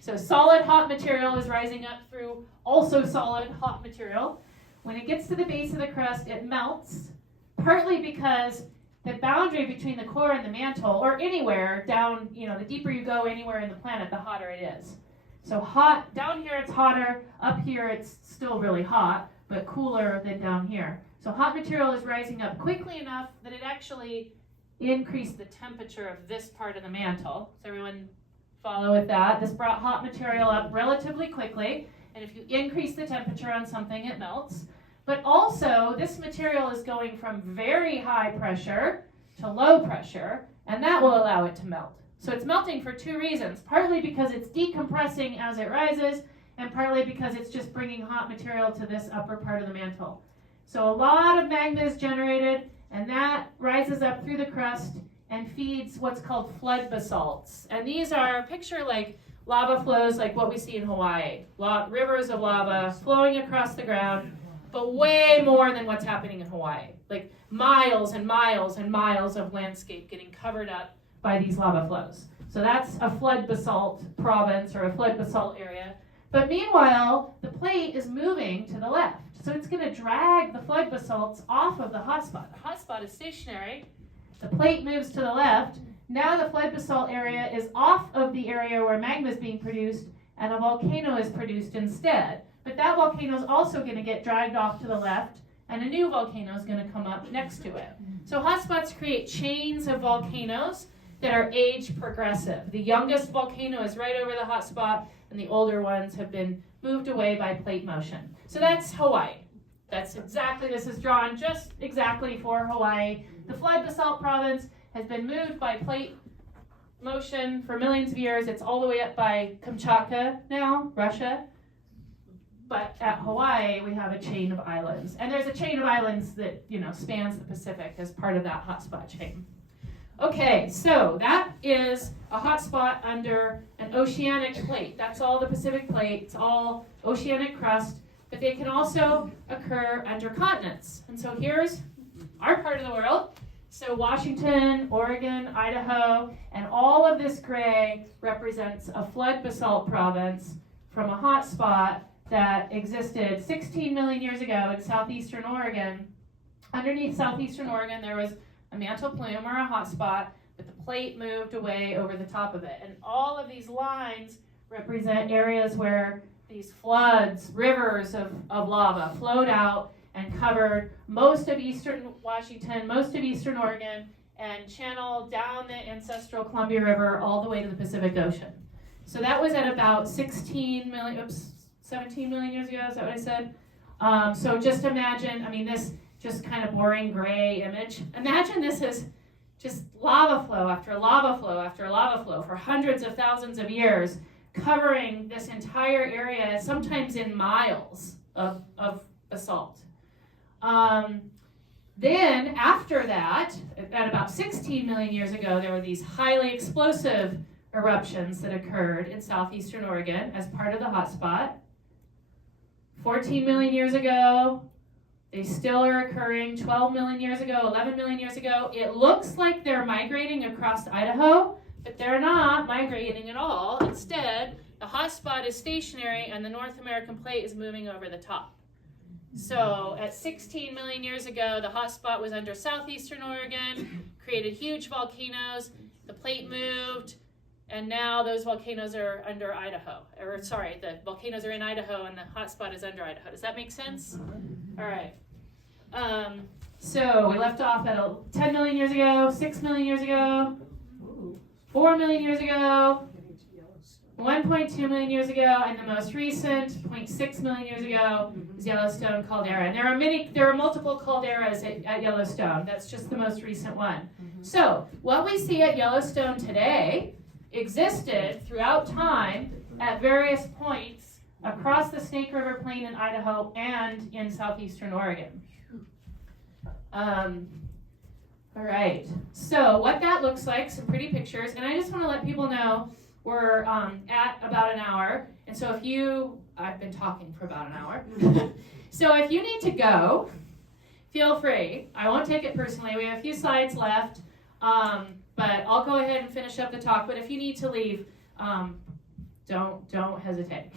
So solid hot material is rising up through also solid hot material. When it gets to the base of the crust, it melts, partly because the boundary between the core and the mantle, or anywhere down, the deeper you go anywhere in the planet, the hotter it is. So hot, down here it's hotter, up here it's still really hot, but cooler than down here. So hot material is rising up quickly enough that it actually increased the temperature of this part of the mantle. Does everyone follow with that? This brought hot material up relatively quickly, and if you increase the temperature on something, it melts. But also, this material is going from very high pressure to low pressure, and that will allow it to melt. So it's melting for two reasons, partly because it's decompressing as it rises, and partly because it's just bringing hot material to this upper part of the mantle. So a lot of magma is generated, and that rises up through the crust and feeds what's called flood basalts. And these are, picture like lava flows like what we see in Hawaii. Rivers of lava flowing across the ground, but way more than what's happening in Hawaii. Like miles and miles and miles of landscape getting covered up by these lava flows. So that's a flood basalt province or a flood basalt area. But meanwhile, the plate is moving to the left. So it's going to drag the flood basalts off of the hotspot. The hotspot is stationary. The plate moves to the left. Now the flood basalt area is off of the area where magma is being produced, and a volcano is produced instead. But that volcano is also going to get dragged off to the left, and a new volcano is going to come up next to it. So hotspots create chains of volcanoes that are age progressive. The youngest volcano is right over the hotspot, and the older ones have been moved away by plate motion. So that's Hawaii. This is drawn just exactly for Hawaii. The flood basalt province has been moved by plate motion for millions of years. It's all the way up by Kamchatka now, Russia. But at Hawaii, we have a chain of islands. And there's a chain of islands that, spans the Pacific as part of that hotspot chain. Okay, so that is a hotspot under an oceanic plate. That's all the Pacific plate. It's all oceanic crust. But they can also occur under continents. And so here's our part of the world. So Washington, Oregon, Idaho, and all of this gray represents a flood basalt province from a hotspot that existed 16 million years ago in southeastern Oregon. Underneath southeastern Oregon, there was a mantle plume or a hotspot, but the plate moved away over the top of it. And all of these lines represent areas where these floods, rivers of lava flowed out and covered most of eastern Washington, most of eastern Oregon, and channeled down the ancestral Columbia River all the way to the Pacific Ocean. So that was at about 17 million years ago, is that what I said? So just imagine, this just kind of boring gray image. Imagine this is just lava flow after lava flow after lava flow for hundreds of thousands of years, covering this entire area, sometimes in miles of basalt. Then after that, at about 16 million years ago, there were these highly explosive eruptions that occurred in southeastern Oregon as part of the hotspot. 14 million years ago, they still are occurring. 12 million years ago, 11 million years ago. It looks like they're migrating across Idaho, but they're not migrating at all. Instead, the hotspot is stationary and the North American plate is moving over the top. So at 16 million years ago, the hotspot was under southeastern Oregon, created huge volcanoes, the plate moved, and now those volcanoes are under Idaho. The volcanoes are in Idaho and the hotspot is under Idaho. Does that make sense? All right. So we left off at 10 million years ago, 6 million years ago, 4 million years ago, 1.2 million years ago, and the most recent, 0.6 million years ago, is Yellowstone caldera. And there are multiple calderas at Yellowstone. That's just the most recent one. So what we see at Yellowstone today existed throughout time at various points across the Snake River Plain in Idaho and in southeastern Oregon. All right, so what that looks like, some pretty pictures, and I just want to let people know we're at about an hour, and so if you I've been talking for about an hour. So if you need to go, feel free. I won't take it personally. We have a few slides left, but I'll go ahead and finish up the talk. But if you need to leave, don't hesitate.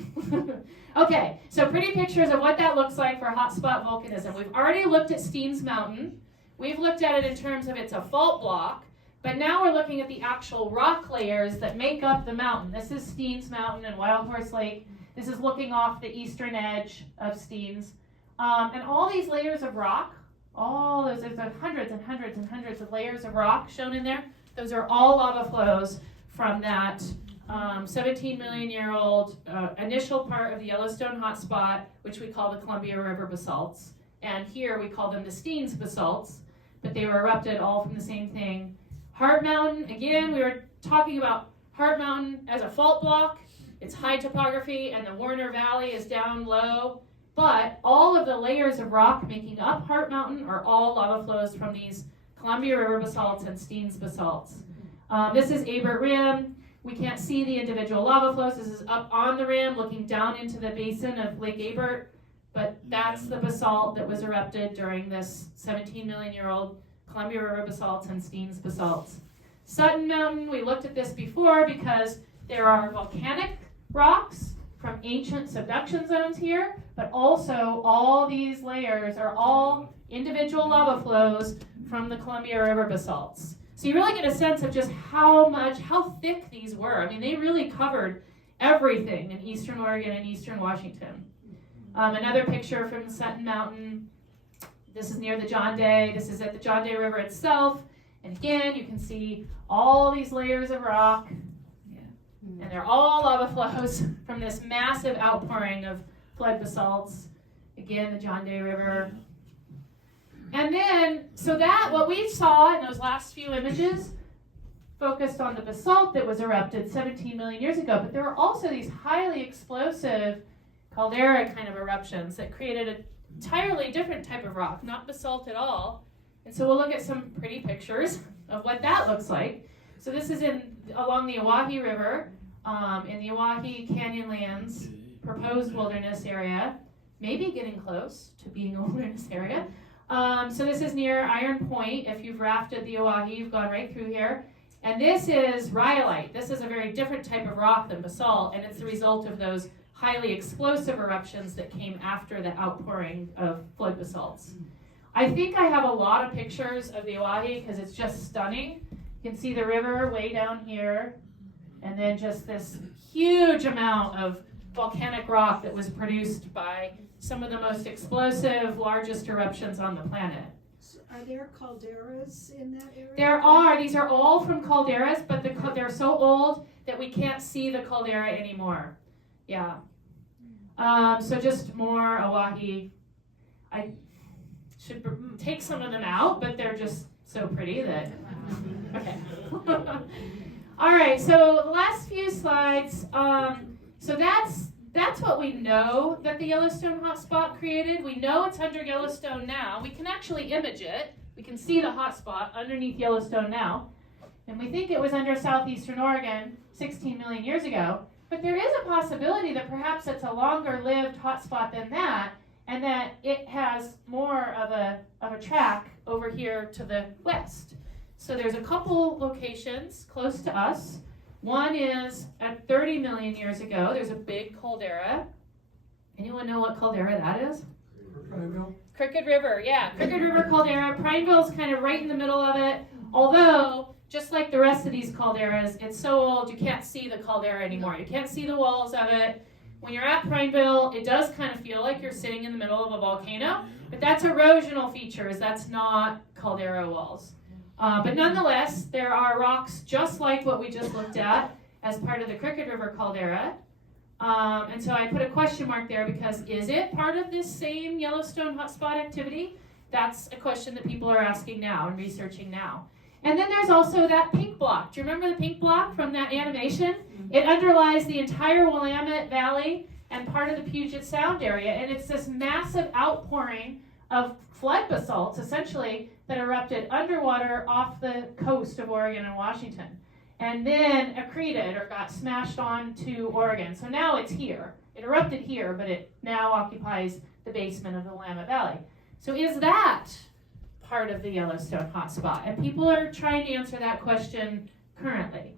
Okay, so pretty pictures of what that looks like for hotspot volcanism. We've already looked at Steens Mountain. We've looked at it in terms of it's a fault block, but now we're looking at the actual rock layers that make up the mountain. This is Steens Mountain and Wild Horse Lake. This is looking off the eastern edge of Steens. And all these layers of rock, there's hundreds and hundreds and hundreds of layers of rock shown in there. Those are all lava flows from that 17 million year old initial part of the Yellowstone hotspot, which we call the Columbia River basalts. And here we call them the Steens basalts, but they were erupted all from the same thing. Heart Mountain, again, we were talking about Heart Mountain as a fault block. It's high topography, and the Warner Valley is down low. But all of the layers of rock making up Heart Mountain are all lava flows from these Columbia River basalts and Steens basalts. This is Abert Rim. We can't see the individual lava flows. This is up on the rim looking down into the basin of Lake Abert. But that's the basalt that was erupted during this 17 million year old Columbia River basalts and Steens basalts. Sutton Mountain, we looked at this before because there are volcanic rocks from ancient subduction zones here, but also all these layers are all individual lava flows from the Columbia River basalts. So you really get a sense of just how thick these were. I mean, they really covered everything in eastern Oregon and eastern Washington. Another picture from Sutton Mountain. This is near the John Day. This is at the John Day River itself. And again, you can see all these layers of rock. And they're all lava flows from this massive outpouring of flood basalts. Again, the John Day River. And then, what we saw in those last few images focused on the basalt that was erupted 17 million years ago, but there were also these highly explosive caldera kind of eruptions that created an entirely different type of rock, not basalt at all. And so we'll look at some pretty pictures of what that looks like. So this is along the Oahe River, in the Oahe Canyonlands proposed wilderness area, maybe getting close to being a wilderness area. So this is near Iron Point. If you've rafted the Oahe, you've gone right through here. And this is rhyolite. This is a very different type of rock than basalt, and it's the result of those highly explosive eruptions that came after the outpouring of flood basalts. I think I have a lot of pictures of the Oahe because it's just stunning. You can see the river way down here, and then just this huge amount of volcanic rock that was produced by some of the most explosive, largest eruptions on the planet. Are there calderas in that area? There are. These are all from calderas, but they're so old that we can't see the caldera anymore. Yeah. So just more Oahe. I should take some of them out, but they're just so pretty that... Okay. All right, so the last few slides. So that's what we know that the Yellowstone hotspot created. We know it's under Yellowstone now. We can actually image it. We can see the hotspot underneath Yellowstone now. And we think it was under southeastern Oregon 16 million years ago. But there is a possibility that perhaps it's a longer-lived hotspot than that, and that it has more of a track over here to the west. So there's a couple locations close to us. One is at 30 million years ago. There's a big caldera. Anyone know what caldera that is? Crooked River, yeah. Crooked River caldera. Prineville's kind of right in the middle of it. Although, just like the rest of these calderas, it's so old you can't see the caldera anymore. You can't see the walls of it. When you're at Prineville, it does kind of feel like you're sitting in the middle of a volcano, but that's erosional features. That's not caldera walls. But nonetheless, there are rocks just like what we just looked at as part of the Crooked River caldera. And so I put a question mark there because is it part of this same Yellowstone hotspot activity? That's a question that people are asking now and researching now. And then there's also that pink block. Do you remember the pink block from that animation? It underlies the entire Willamette Valley and part of the Puget Sound area. And it's this massive outpouring of flood basalts, essentially, that erupted underwater off the coast of Oregon and Washington. And then accreted or got smashed onto Oregon. So now it's here. It erupted here, but it now occupies the basement of the Willamette Valley. So is that part of the Yellowstone hotspot? And people are trying to answer that question currently.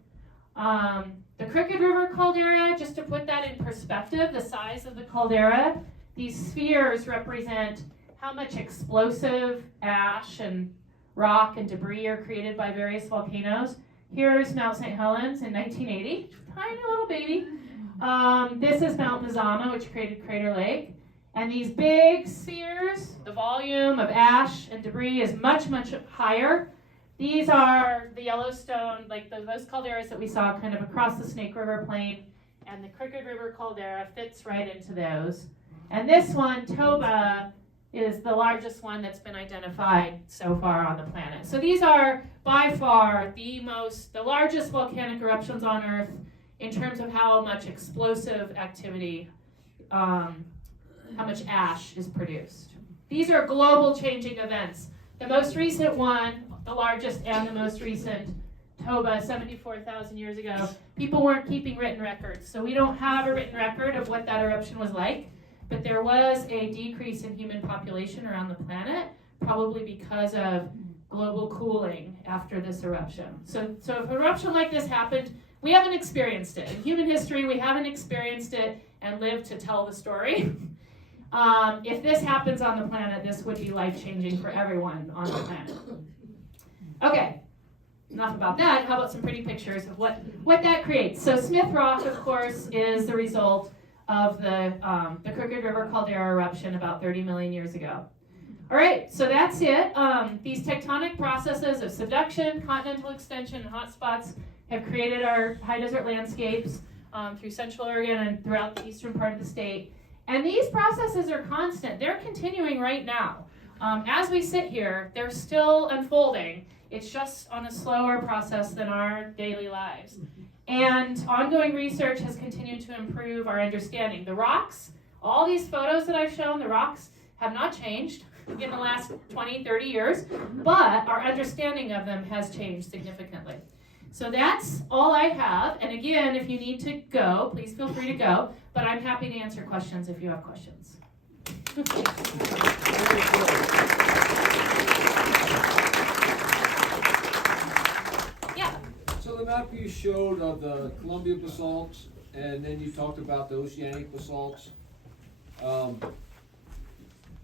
The Crooked River caldera, just to put that in perspective, the size of the caldera, these spheres represent how much explosive ash and rock and debris are created by various volcanoes. Here's Mount St. Helens in 1980, tiny little baby. This is Mount Mazama, which created Crater Lake. And these big spheres, the volume of ash and debris is much, much higher. These are the Yellowstone, like those calderas that we saw kind of across the Snake River Plain, and the Crooked River caldera fits right into those. And this one, Toba, is the largest one that's been identified so far on the planet. So these are by far the largest volcanic eruptions on Earth in terms of how much explosive activity, how much ash is produced. These are global changing events. The most recent one, the largest and the most recent, Toba, 74,000 years ago, people weren't keeping written records. So we don't have a written record of what that eruption was like, but there was a decrease in human population around the planet, probably because of global cooling after this eruption. So if an eruption like this happened, we haven't experienced it. In human history, we haven't experienced it and lived to tell the story. If this happens on the planet, this would be life-changing for everyone on the planet. Okay, enough about that. How about some pretty pictures of what that creates? So Smith Rock, of course, is the result of the Crooked River caldera eruption about 30 million years ago. All right, so that's it. These tectonic processes of subduction, continental extension, and hotspots have created our high desert landscapes through Central Oregon and throughout the eastern part of the state. And these processes are constant. They're continuing right now. As we sit here, they're still unfolding. It's just on a slower process than our daily lives. And ongoing research has continued to improve our understanding. The rocks, all these photos that I've shown, the rocks have not changed in the last 20, 30 years, but our understanding of them has changed significantly. So that's all I have. And again, if you need to go, please feel free to go. But I'm happy to answer questions if you have questions. Yeah. So the map you showed of the Columbia basalts, and then you talked about the oceanic basalts.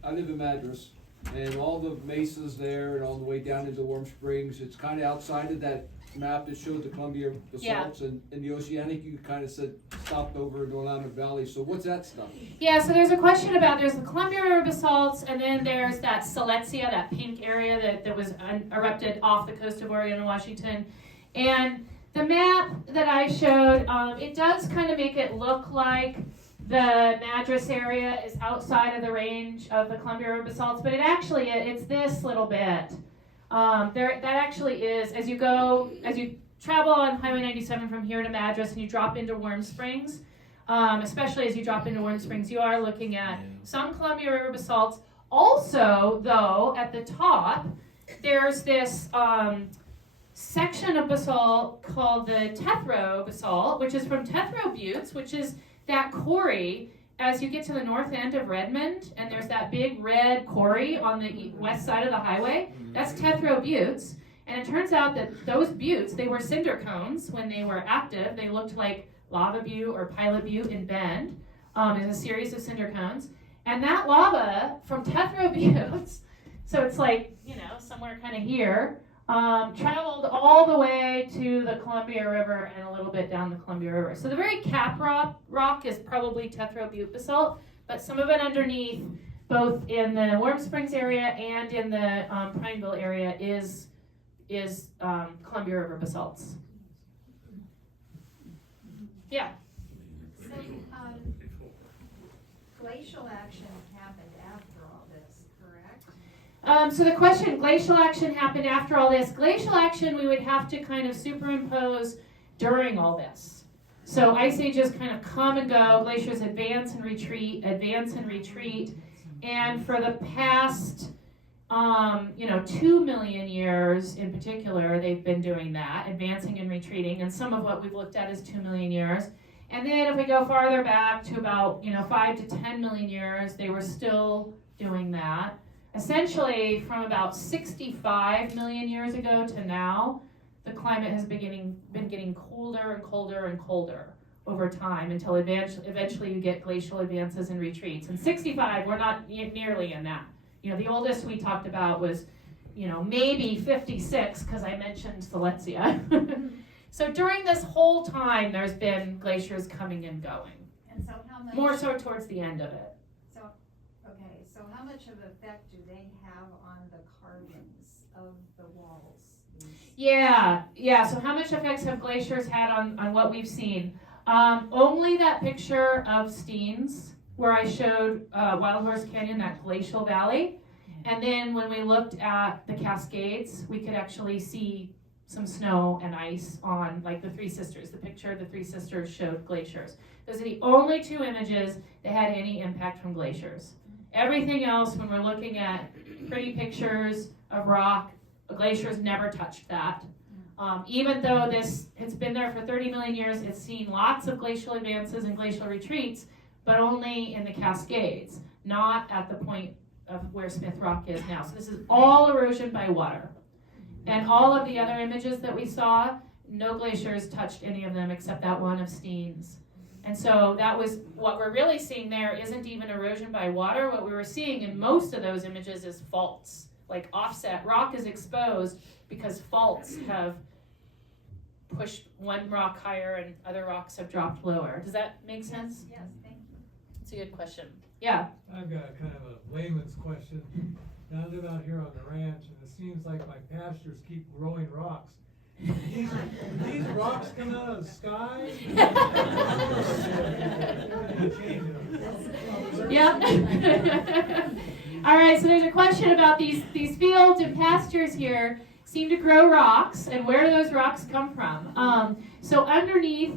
I live in Madras, and all the mesas there and all the way down into Warm Springs, it's kind of outside of that map that showed the Columbia basalts, and in the oceanic you kind of said stopped over in the Willamette Valley. So what's that stuff? Yeah, so there's a question about, there's the Columbia River basalts, and then there's that Silesia, that pink area that was erupted off the coast of Oregon and Washington. And the map that I showed, it does kind of make it look like the Madras area is outside of the range of the Columbia River basalts, but it's this little bit. That actually is, as you travel on Highway 97 from here to Madras and you drop into Warm Springs, especially as you drop into Warm Springs, you are looking at some Columbia River basalts. Also, though, at the top, there's this section of basalt called the Tethro basalt, which is from Tethro Buttes, which is that quarry as you get to the north end of Redmond, and there's that big red quarry on the west side of the highway. That's Tethro Buttes. And it turns out that those buttes, they were cinder cones when they were active. They looked like Lava Butte or Pilot Butte in Bend. There's a series of cinder cones. And that lava from Tethro Buttes, so it's like, somewhere kind of here, traveled all the way to the Columbia River and a little bit down the Columbia River. So the very cap rock is probably Tethro Butte basalt, but some of it underneath, both in the Warm Springs area and in the Prineville area, is Columbia River basalts. Yeah? So, glacial action happened after all this, correct? So the question, glacial action happened after all this. Glacial action we would have to kind of superimpose during all this. So ice ages kind of come and go, glaciers advance and retreat, and for the past 2 million years in particular, they've been doing that, advancing and retreating, and some of what we've looked at is 2 million years. And then if we go farther back to about 5 to 10 million years, they were still doing that. Essentially, from about 65 million years ago to now, the climate has been getting colder and colder and colder over time until eventually you get glacial advances and retreats. In 65, we're not nearly in that. The oldest we talked about was, maybe 56, because I mentioned Silesia. So during this whole time, there's been glaciers coming and going. And so how much? More so towards the end of it. So how much of effect do they have on the carvings of the walls? Yeah. So how much effects have glaciers had on what we've seen? Only that picture of Steens, where I showed Wild Horse Canyon, that glacial valley. And then when we looked at the Cascades, we could actually see some snow and ice on, like, the Three Sisters. The picture of the Three Sisters showed glaciers. Those are the only two images that had any impact from glaciers. Everything else, when we're looking at pretty pictures of rock, glaciers never touched that. Even though this has been there for 30 million years, it's seen lots of glacial advances and glacial retreats, but only in the Cascades, not at the point of where Smith Rock is now. So this is all erosion by water. And all of the other images that we saw, no glaciers touched any of them except that one of Steens. And so that was what we're really seeing there isn't even erosion by water. What we were seeing in most of those images is faults, like offset. Rock is exposed because faults have pushed one rock higher and other rocks have dropped lower. Does that make sense? Yes, thank you. It's a good question. Yeah. I've got kind of a layman's question. Now, I live out here on the ranch, and it seems like my pastures keep growing rocks. These rocks come out of the sky? Yeah. All right, so there's a question about these fields and pastures here seem to grow rocks, and where do those rocks come from? So underneath,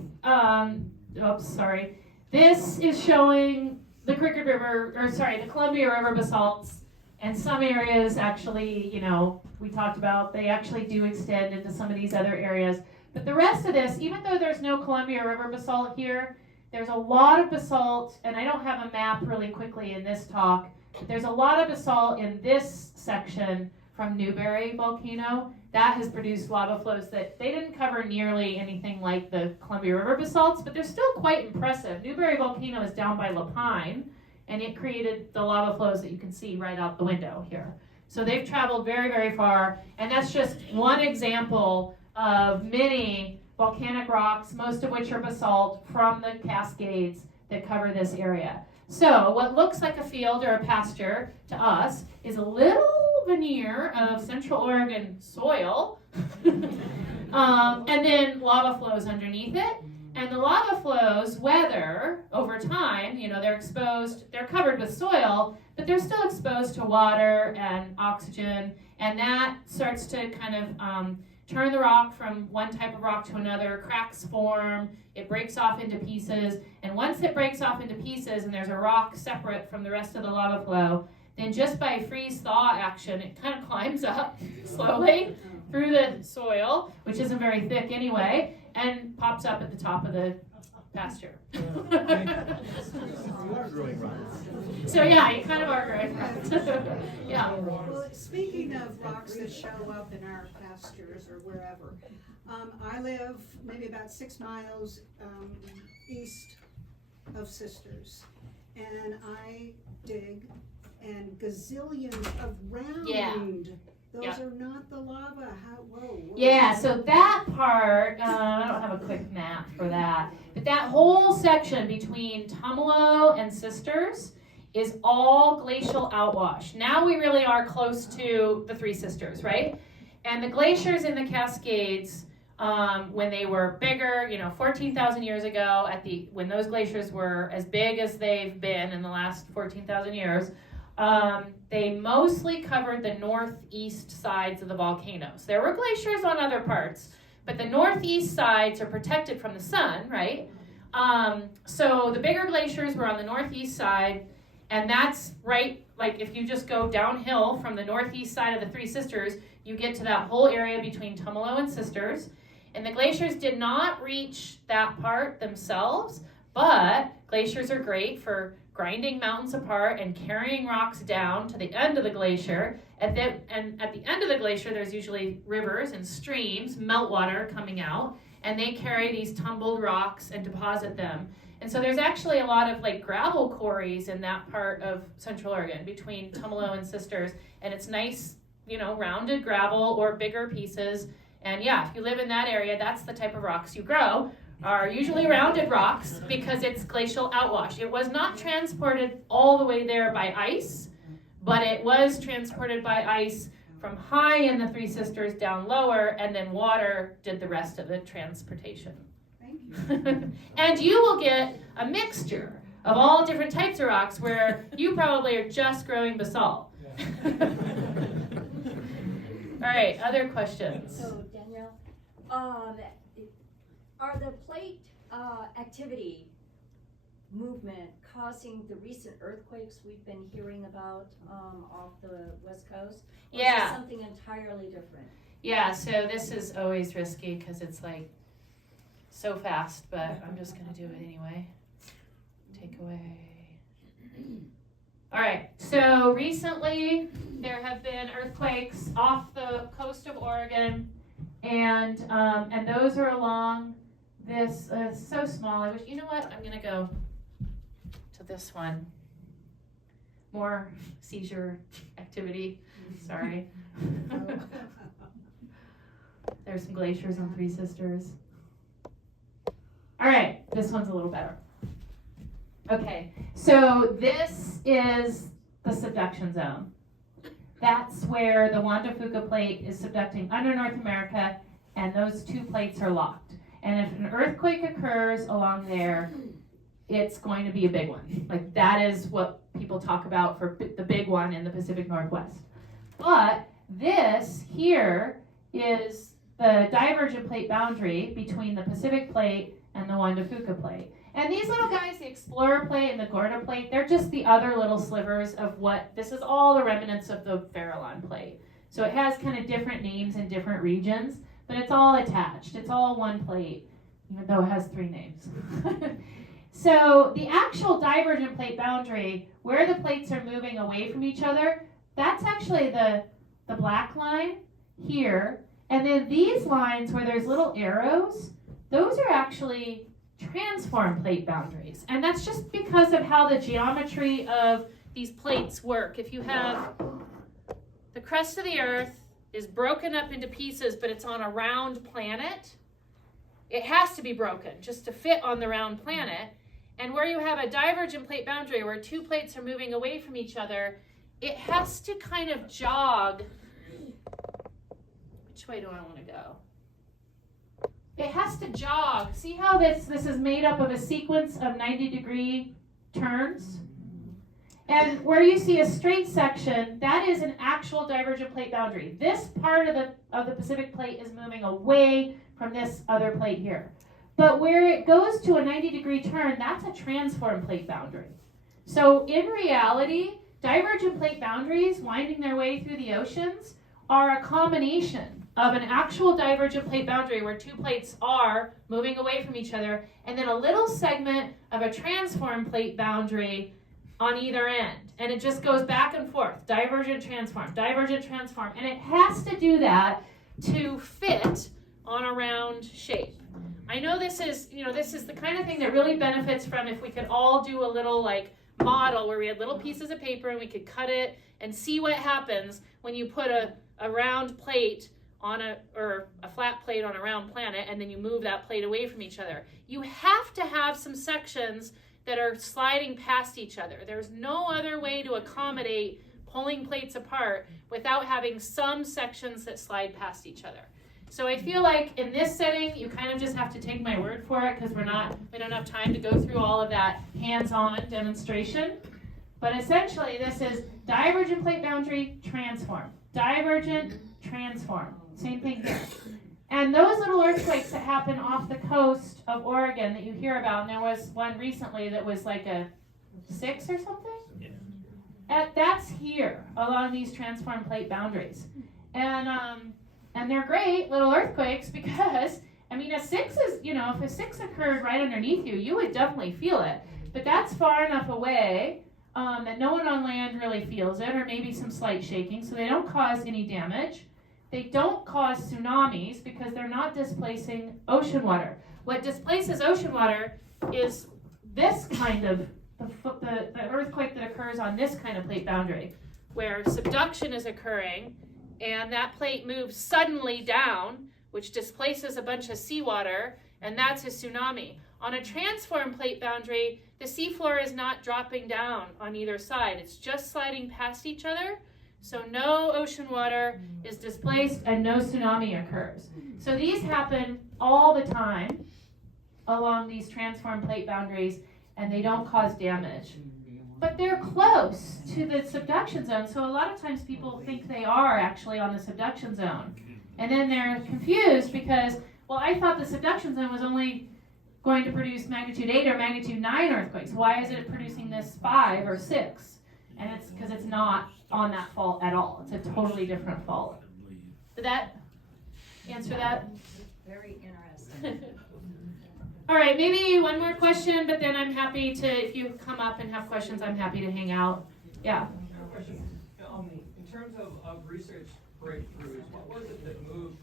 this is showing the the Columbia River basalts. And some areas actually, we talked about, they actually do extend into some of these other areas. But the rest of this, even though there's no Columbia River basalt here, there's a lot of basalt, and I don't have a map really quickly in this talk, but there's a lot of basalt in this section from Newberry volcano. That has produced lava flows that they didn't cover nearly anything like the Columbia River basalts, but they're still quite impressive. Newberry volcano is down by Lapine, and it created the lava flows that you can see right out the window here. So they've traveled very, very far, and that's just one example of many volcanic rocks, most of which are basalt from the Cascades that cover this area. So what looks like a field or a pasture to us is a little veneer of Central Oregon soil, and then lava flows underneath it. And the lava flows weather over time, they're exposed, they're covered with soil, but they're still exposed to water and oxygen, and that starts to kind of turn the rock from one type of rock to another, cracks form, it breaks off into pieces, and once it breaks off into pieces and there's a rock separate from the rest of the lava flow, then just by freeze-thaw action, it kind of climbs up slowly through the soil, which isn't very thick anyway, and pops up at the top of the pasture. So yeah, you kind of are growing rocks. Yeah. Well, speaking of rocks that show up in our pastures or wherever, I live maybe about 6 miles east of Sisters, and I dig, and gazillions of round. Yeah. Those are not the lava. Whoa. Yeah, so that part, I don't have a quick map for that, but that whole section between Tumalo and Sisters is all glacial outwash. Now we really are close to the Three Sisters, right? And the glaciers in the Cascades, when they were bigger, 14,000 years ago, when those glaciers were as big as they've been in the last 14,000 years, they mostly covered the northeast sides of the volcanoes. There were glaciers on other parts, but the northeast sides are protected from the sun, right? So the bigger glaciers were on the northeast side, and that's right, like if you just go downhill from the northeast side of the Three Sisters, you get to that whole area between Tumalo and Sisters. And the glaciers did not reach that part themselves, but glaciers are great for grinding mountains apart and carrying rocks down to the end of the glacier. And at the end of the glacier, there's usually rivers and streams, meltwater coming out, and they carry these tumbled rocks and deposit them. And so there's actually a lot of like gravel quarries in that part of Central Oregon between Tumalo and Sisters, and it's nice, you know, rounded gravel or bigger pieces. And yeah, if you live in that area, that's the type of rocks you grow, are usually rounded rocks because it's glacial outwash. It was not transported all the way there by ice, but it was transported by ice from high in the Three Sisters down lower, and then water did the rest of the transportation. Thank you. And you will get a mixture of all different types of rocks where you probably are just growing basalt. All right, other questions? So Danielle, are the plate activity movement causing the recent earthquakes we've been hearing about off the West Coast? Or is Yeah. this something entirely different? Yeah, so this is always risky because it's like so fast, but I'm just gonna do it anyway. Take away. All right, so recently there have been earthquakes off the coast of Oregon, and those are along this, so small. I wish, you know what, I'm gonna go to this one. More seizure activity, sorry. There's some glaciers on Three Sisters. All right, this one's a little better. Okay, so this is the subduction zone. That's where the Juan de Fuca plate is subducting under North America, and those two plates are locked. And if an earthquake occurs along there, it's going to be a big one. Like, that is what people talk about for the big one in the Pacific Northwest. But this here is the divergent plate boundary between the Pacific plate and the Juan de Fuca plate. And these little guys, the Explorer plate and the Gorda plate, they're just the other little slivers of what, this is all the remnants of the Farallon plate. So it has kind of different names in different regions, but it's all attached. It's all one plate, even though it has three names. So the actual divergent plate boundary, where the plates are moving away from each other, that's actually the black line here. And then these lines where there's little arrows, those are actually transform plate boundaries. And that's just because of how the geometry of these plates work. If you have the crust of the earth is broken up into pieces, but it's on a round planet, it has to be broken just to fit on the round planet. And where you have a divergent plate boundary where two plates are moving away from each other, it has to kind of jog. Which way do I want to go? It has to jog. See how this is made up of a sequence of 90-degree turns? And where you see a straight section, that is an actual divergent plate boundary. This part of the Pacific plate is moving away from this other plate here. But where it goes to a 90-degree turn, that's a transform plate boundary. So in reality, divergent plate boundaries winding their way through the oceans are a combination of an actual divergent plate boundary where two plates are moving away from each other, and then a little segment of a transform plate boundary on either end. And it just goes back and forth, divergent, transform, and it has to do that to fit on a round shape. I know this is the kind of thing that really benefits from if we could all do a little like model where we had little pieces of paper and we could cut it and see what happens when you put a round plate on or a flat plate on a round planet, and then you move that plate away from each other. You have to have some sections that are sliding past each other. There's no other way to accommodate pulling plates apart without having some sections that slide past each other. So I feel like in this setting, you kind of just have to take my word for it because we don't have time to go through all of that hands-on demonstration. But essentially, this is divergent plate boundary, transform. Divergent, transform. Same thing here. And those little earthquakes that happen off the coast of Oregon that you hear about, and there was one recently that was like a 6 or something? Yeah. That's here, along these transform plate boundaries. And they're great little earthquakes because I mean, a 6 is, you know, if a 6 occurred right underneath you, you would definitely feel it. But that's far enough away that no one on land really feels it, or maybe some slight shaking, so they don't cause any damage. They don't cause tsunamis because they're not displacing ocean water. What displaces ocean water is this kind of, the earthquake that occurs on this kind of plate boundary, where subduction is occurring, and that plate moves suddenly down, which displaces a bunch of seawater, and that's a tsunami. On a transform plate boundary, the seafloor is not dropping down on either side. It's just sliding past each other, so no ocean water is displaced and no tsunami occurs. So these happen all the time along these transform plate boundaries, and they don't cause damage. But they're close to the subduction zone, so a lot of times people think they are actually on the subduction zone. And then they're confused because, well, I thought the subduction zone was only going to produce magnitude 8 or magnitude 9 earthquakes. Why is it producing this 5 or 6? And it's because it's not on that fault at all. It's a totally different fault. Did that answer that? Very interesting. All right, maybe one more question, but then I'm happy to, if you come up and have questions, I'm happy to hang out. Yeah. Question. In terms of research breakthroughs, what was it that moved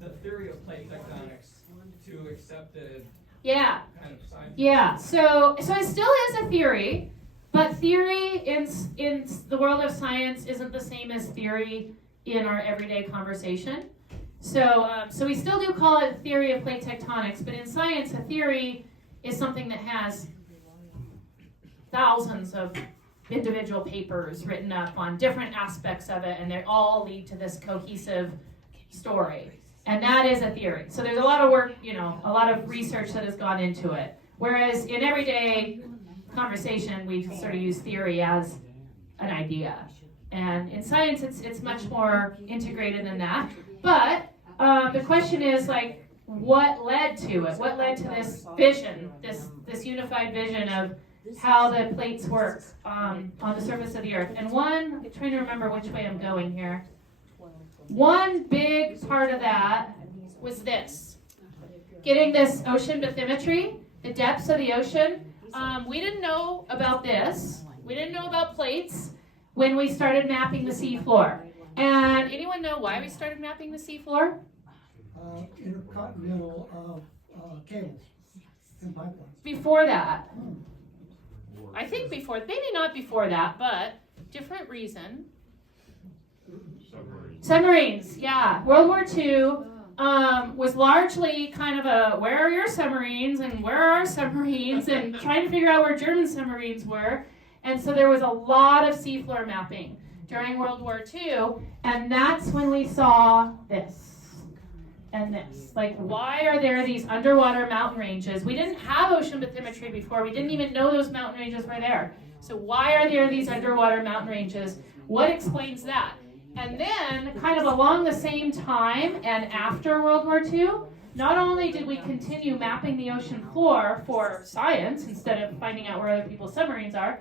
the theory of plate tectonics to accepted kind of science? Yeah. So it still is a theory, but theory in the world of science isn't the same as theory in our everyday conversation. So we still do call it theory of plate tectonics, but in science, a theory is something that has thousands of individual papers written up on different aspects of it, and they all lead to this cohesive story. And that is a theory. So there's a lot of work, you know, a lot of research that has gone into it. Whereas in everyday conversation, we sort of use theory as an idea. And in science, it's much more integrated than that. But the question is, like, what led to it? What led to this vision, this unified vision of how the plates work on the surface of the Earth? And I'm trying to remember which way I'm going here. One big part of that was this. Getting this ocean bathymetry, the depths of the ocean. We didn't know about this. We didn't know about plates when we started mapping the seafloor. And anyone know why we started mapping the seafloor? Intercontinental cables and pipelines. Before that. I think before, maybe not before that, but different reason. Submarines, yeah. World War II was largely kind of a, where are your submarines and where are our submarines, and trying to figure out where German submarines were. And so there was a lot of seafloor mapping during World War II, and that's when we saw this and this. Like, why are there these underwater mountain ranges? We didn't have ocean bathymetry before. We didn't even know those mountain ranges were there. So why are there these underwater mountain ranges? What explains that? And then, kind of along the same time and after World War II, not only did we continue mapping the ocean floor for science instead of finding out where other people's submarines are,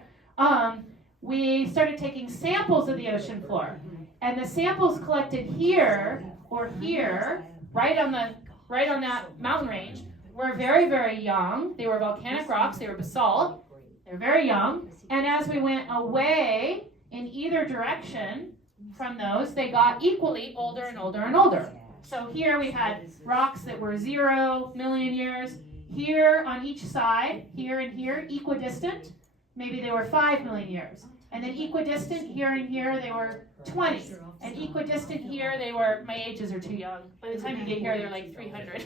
we started taking samples of the ocean floor. And the samples collected here or here, right on that mountain range, were very, very young. They were volcanic rocks, they were basalt, they were very young. And as we went away in either direction from those, they got equally older and older and older. So here we had rocks that were 0 million years. Here on each side, here and here, equidistant, maybe they were 5 million years. And then equidistant here and here, they were 20. And equidistant here, they were, my ages are too young. By the time you get here, they're like 300.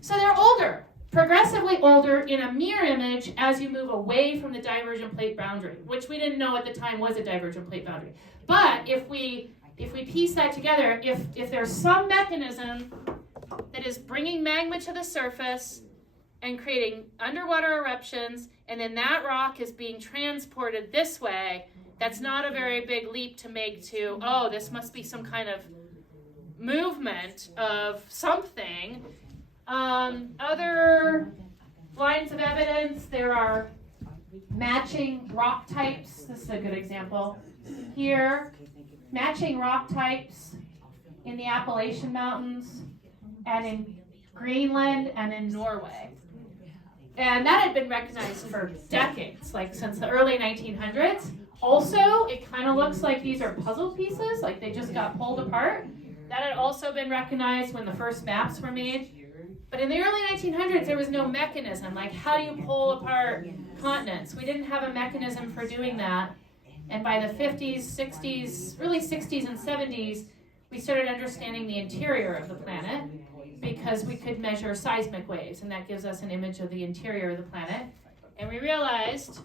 So they're older, progressively older in a mirror image as you move away from the divergent plate boundary, which we didn't know at the time was a divergent plate boundary. But if we piece that together, if there's some mechanism that is bringing magma to the surface and creating underwater eruptions, and then that rock is being transported this way, that's not a very big leap to make to, oh, this must be some kind of movement of something. Other lines of evidence, there are matching rock types. This is a good example. Here, matching rock types in the Appalachian Mountains and in Greenland, and in Norway. And that had been recognized for decades, like since the early 1900s. Also, it kind of looks like these are puzzle pieces, like they just got pulled apart. That had also been recognized when the first maps were made. But in the early 1900s, there was no mechanism, like how do you pull apart continents? We didn't have a mechanism for doing that. And by the 50s, 60s, really 60s and 70s, we started understanding the interior of the planet because we could measure seismic waves, and that gives us an image of the interior of the planet. And we realized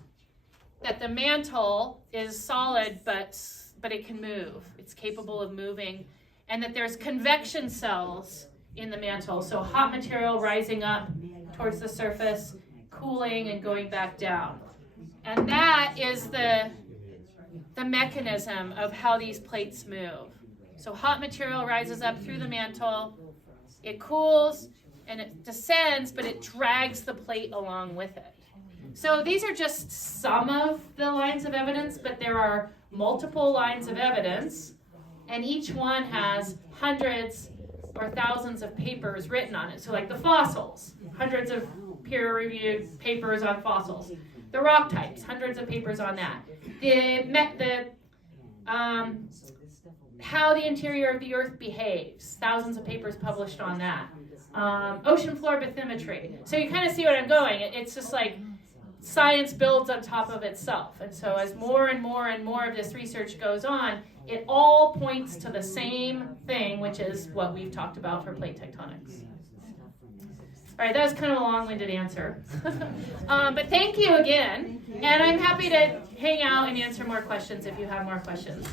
that the mantle is solid, but it can move. It's capable of moving. And that there's convection cells in the mantle, so hot material rising up towards the surface, cooling and going back down. And that is the mechanism of how these plates move. So hot material rises up through the mantle, it cools, and it descends, but it drags the plate along with it. So these are just some of the lines of evidence, but there are multiple lines of evidence, and each one has hundreds or thousands of papers written on it. So like the fossils, hundreds of peer-reviewed papers on fossils. The rock types, hundreds of papers on that. How the interior of the earth behaves, thousands of papers published on that. Ocean floor bathymetry. So you kind of see what I'm going. It's just like science builds on top of itself. And so as more and more and more of this research goes on, it all points to the same thing, which is what we've talked about for plate tectonics. All right, that was kind of a long-winded answer. But thank you again. And I'm happy to hang out and answer more questions if you have more questions.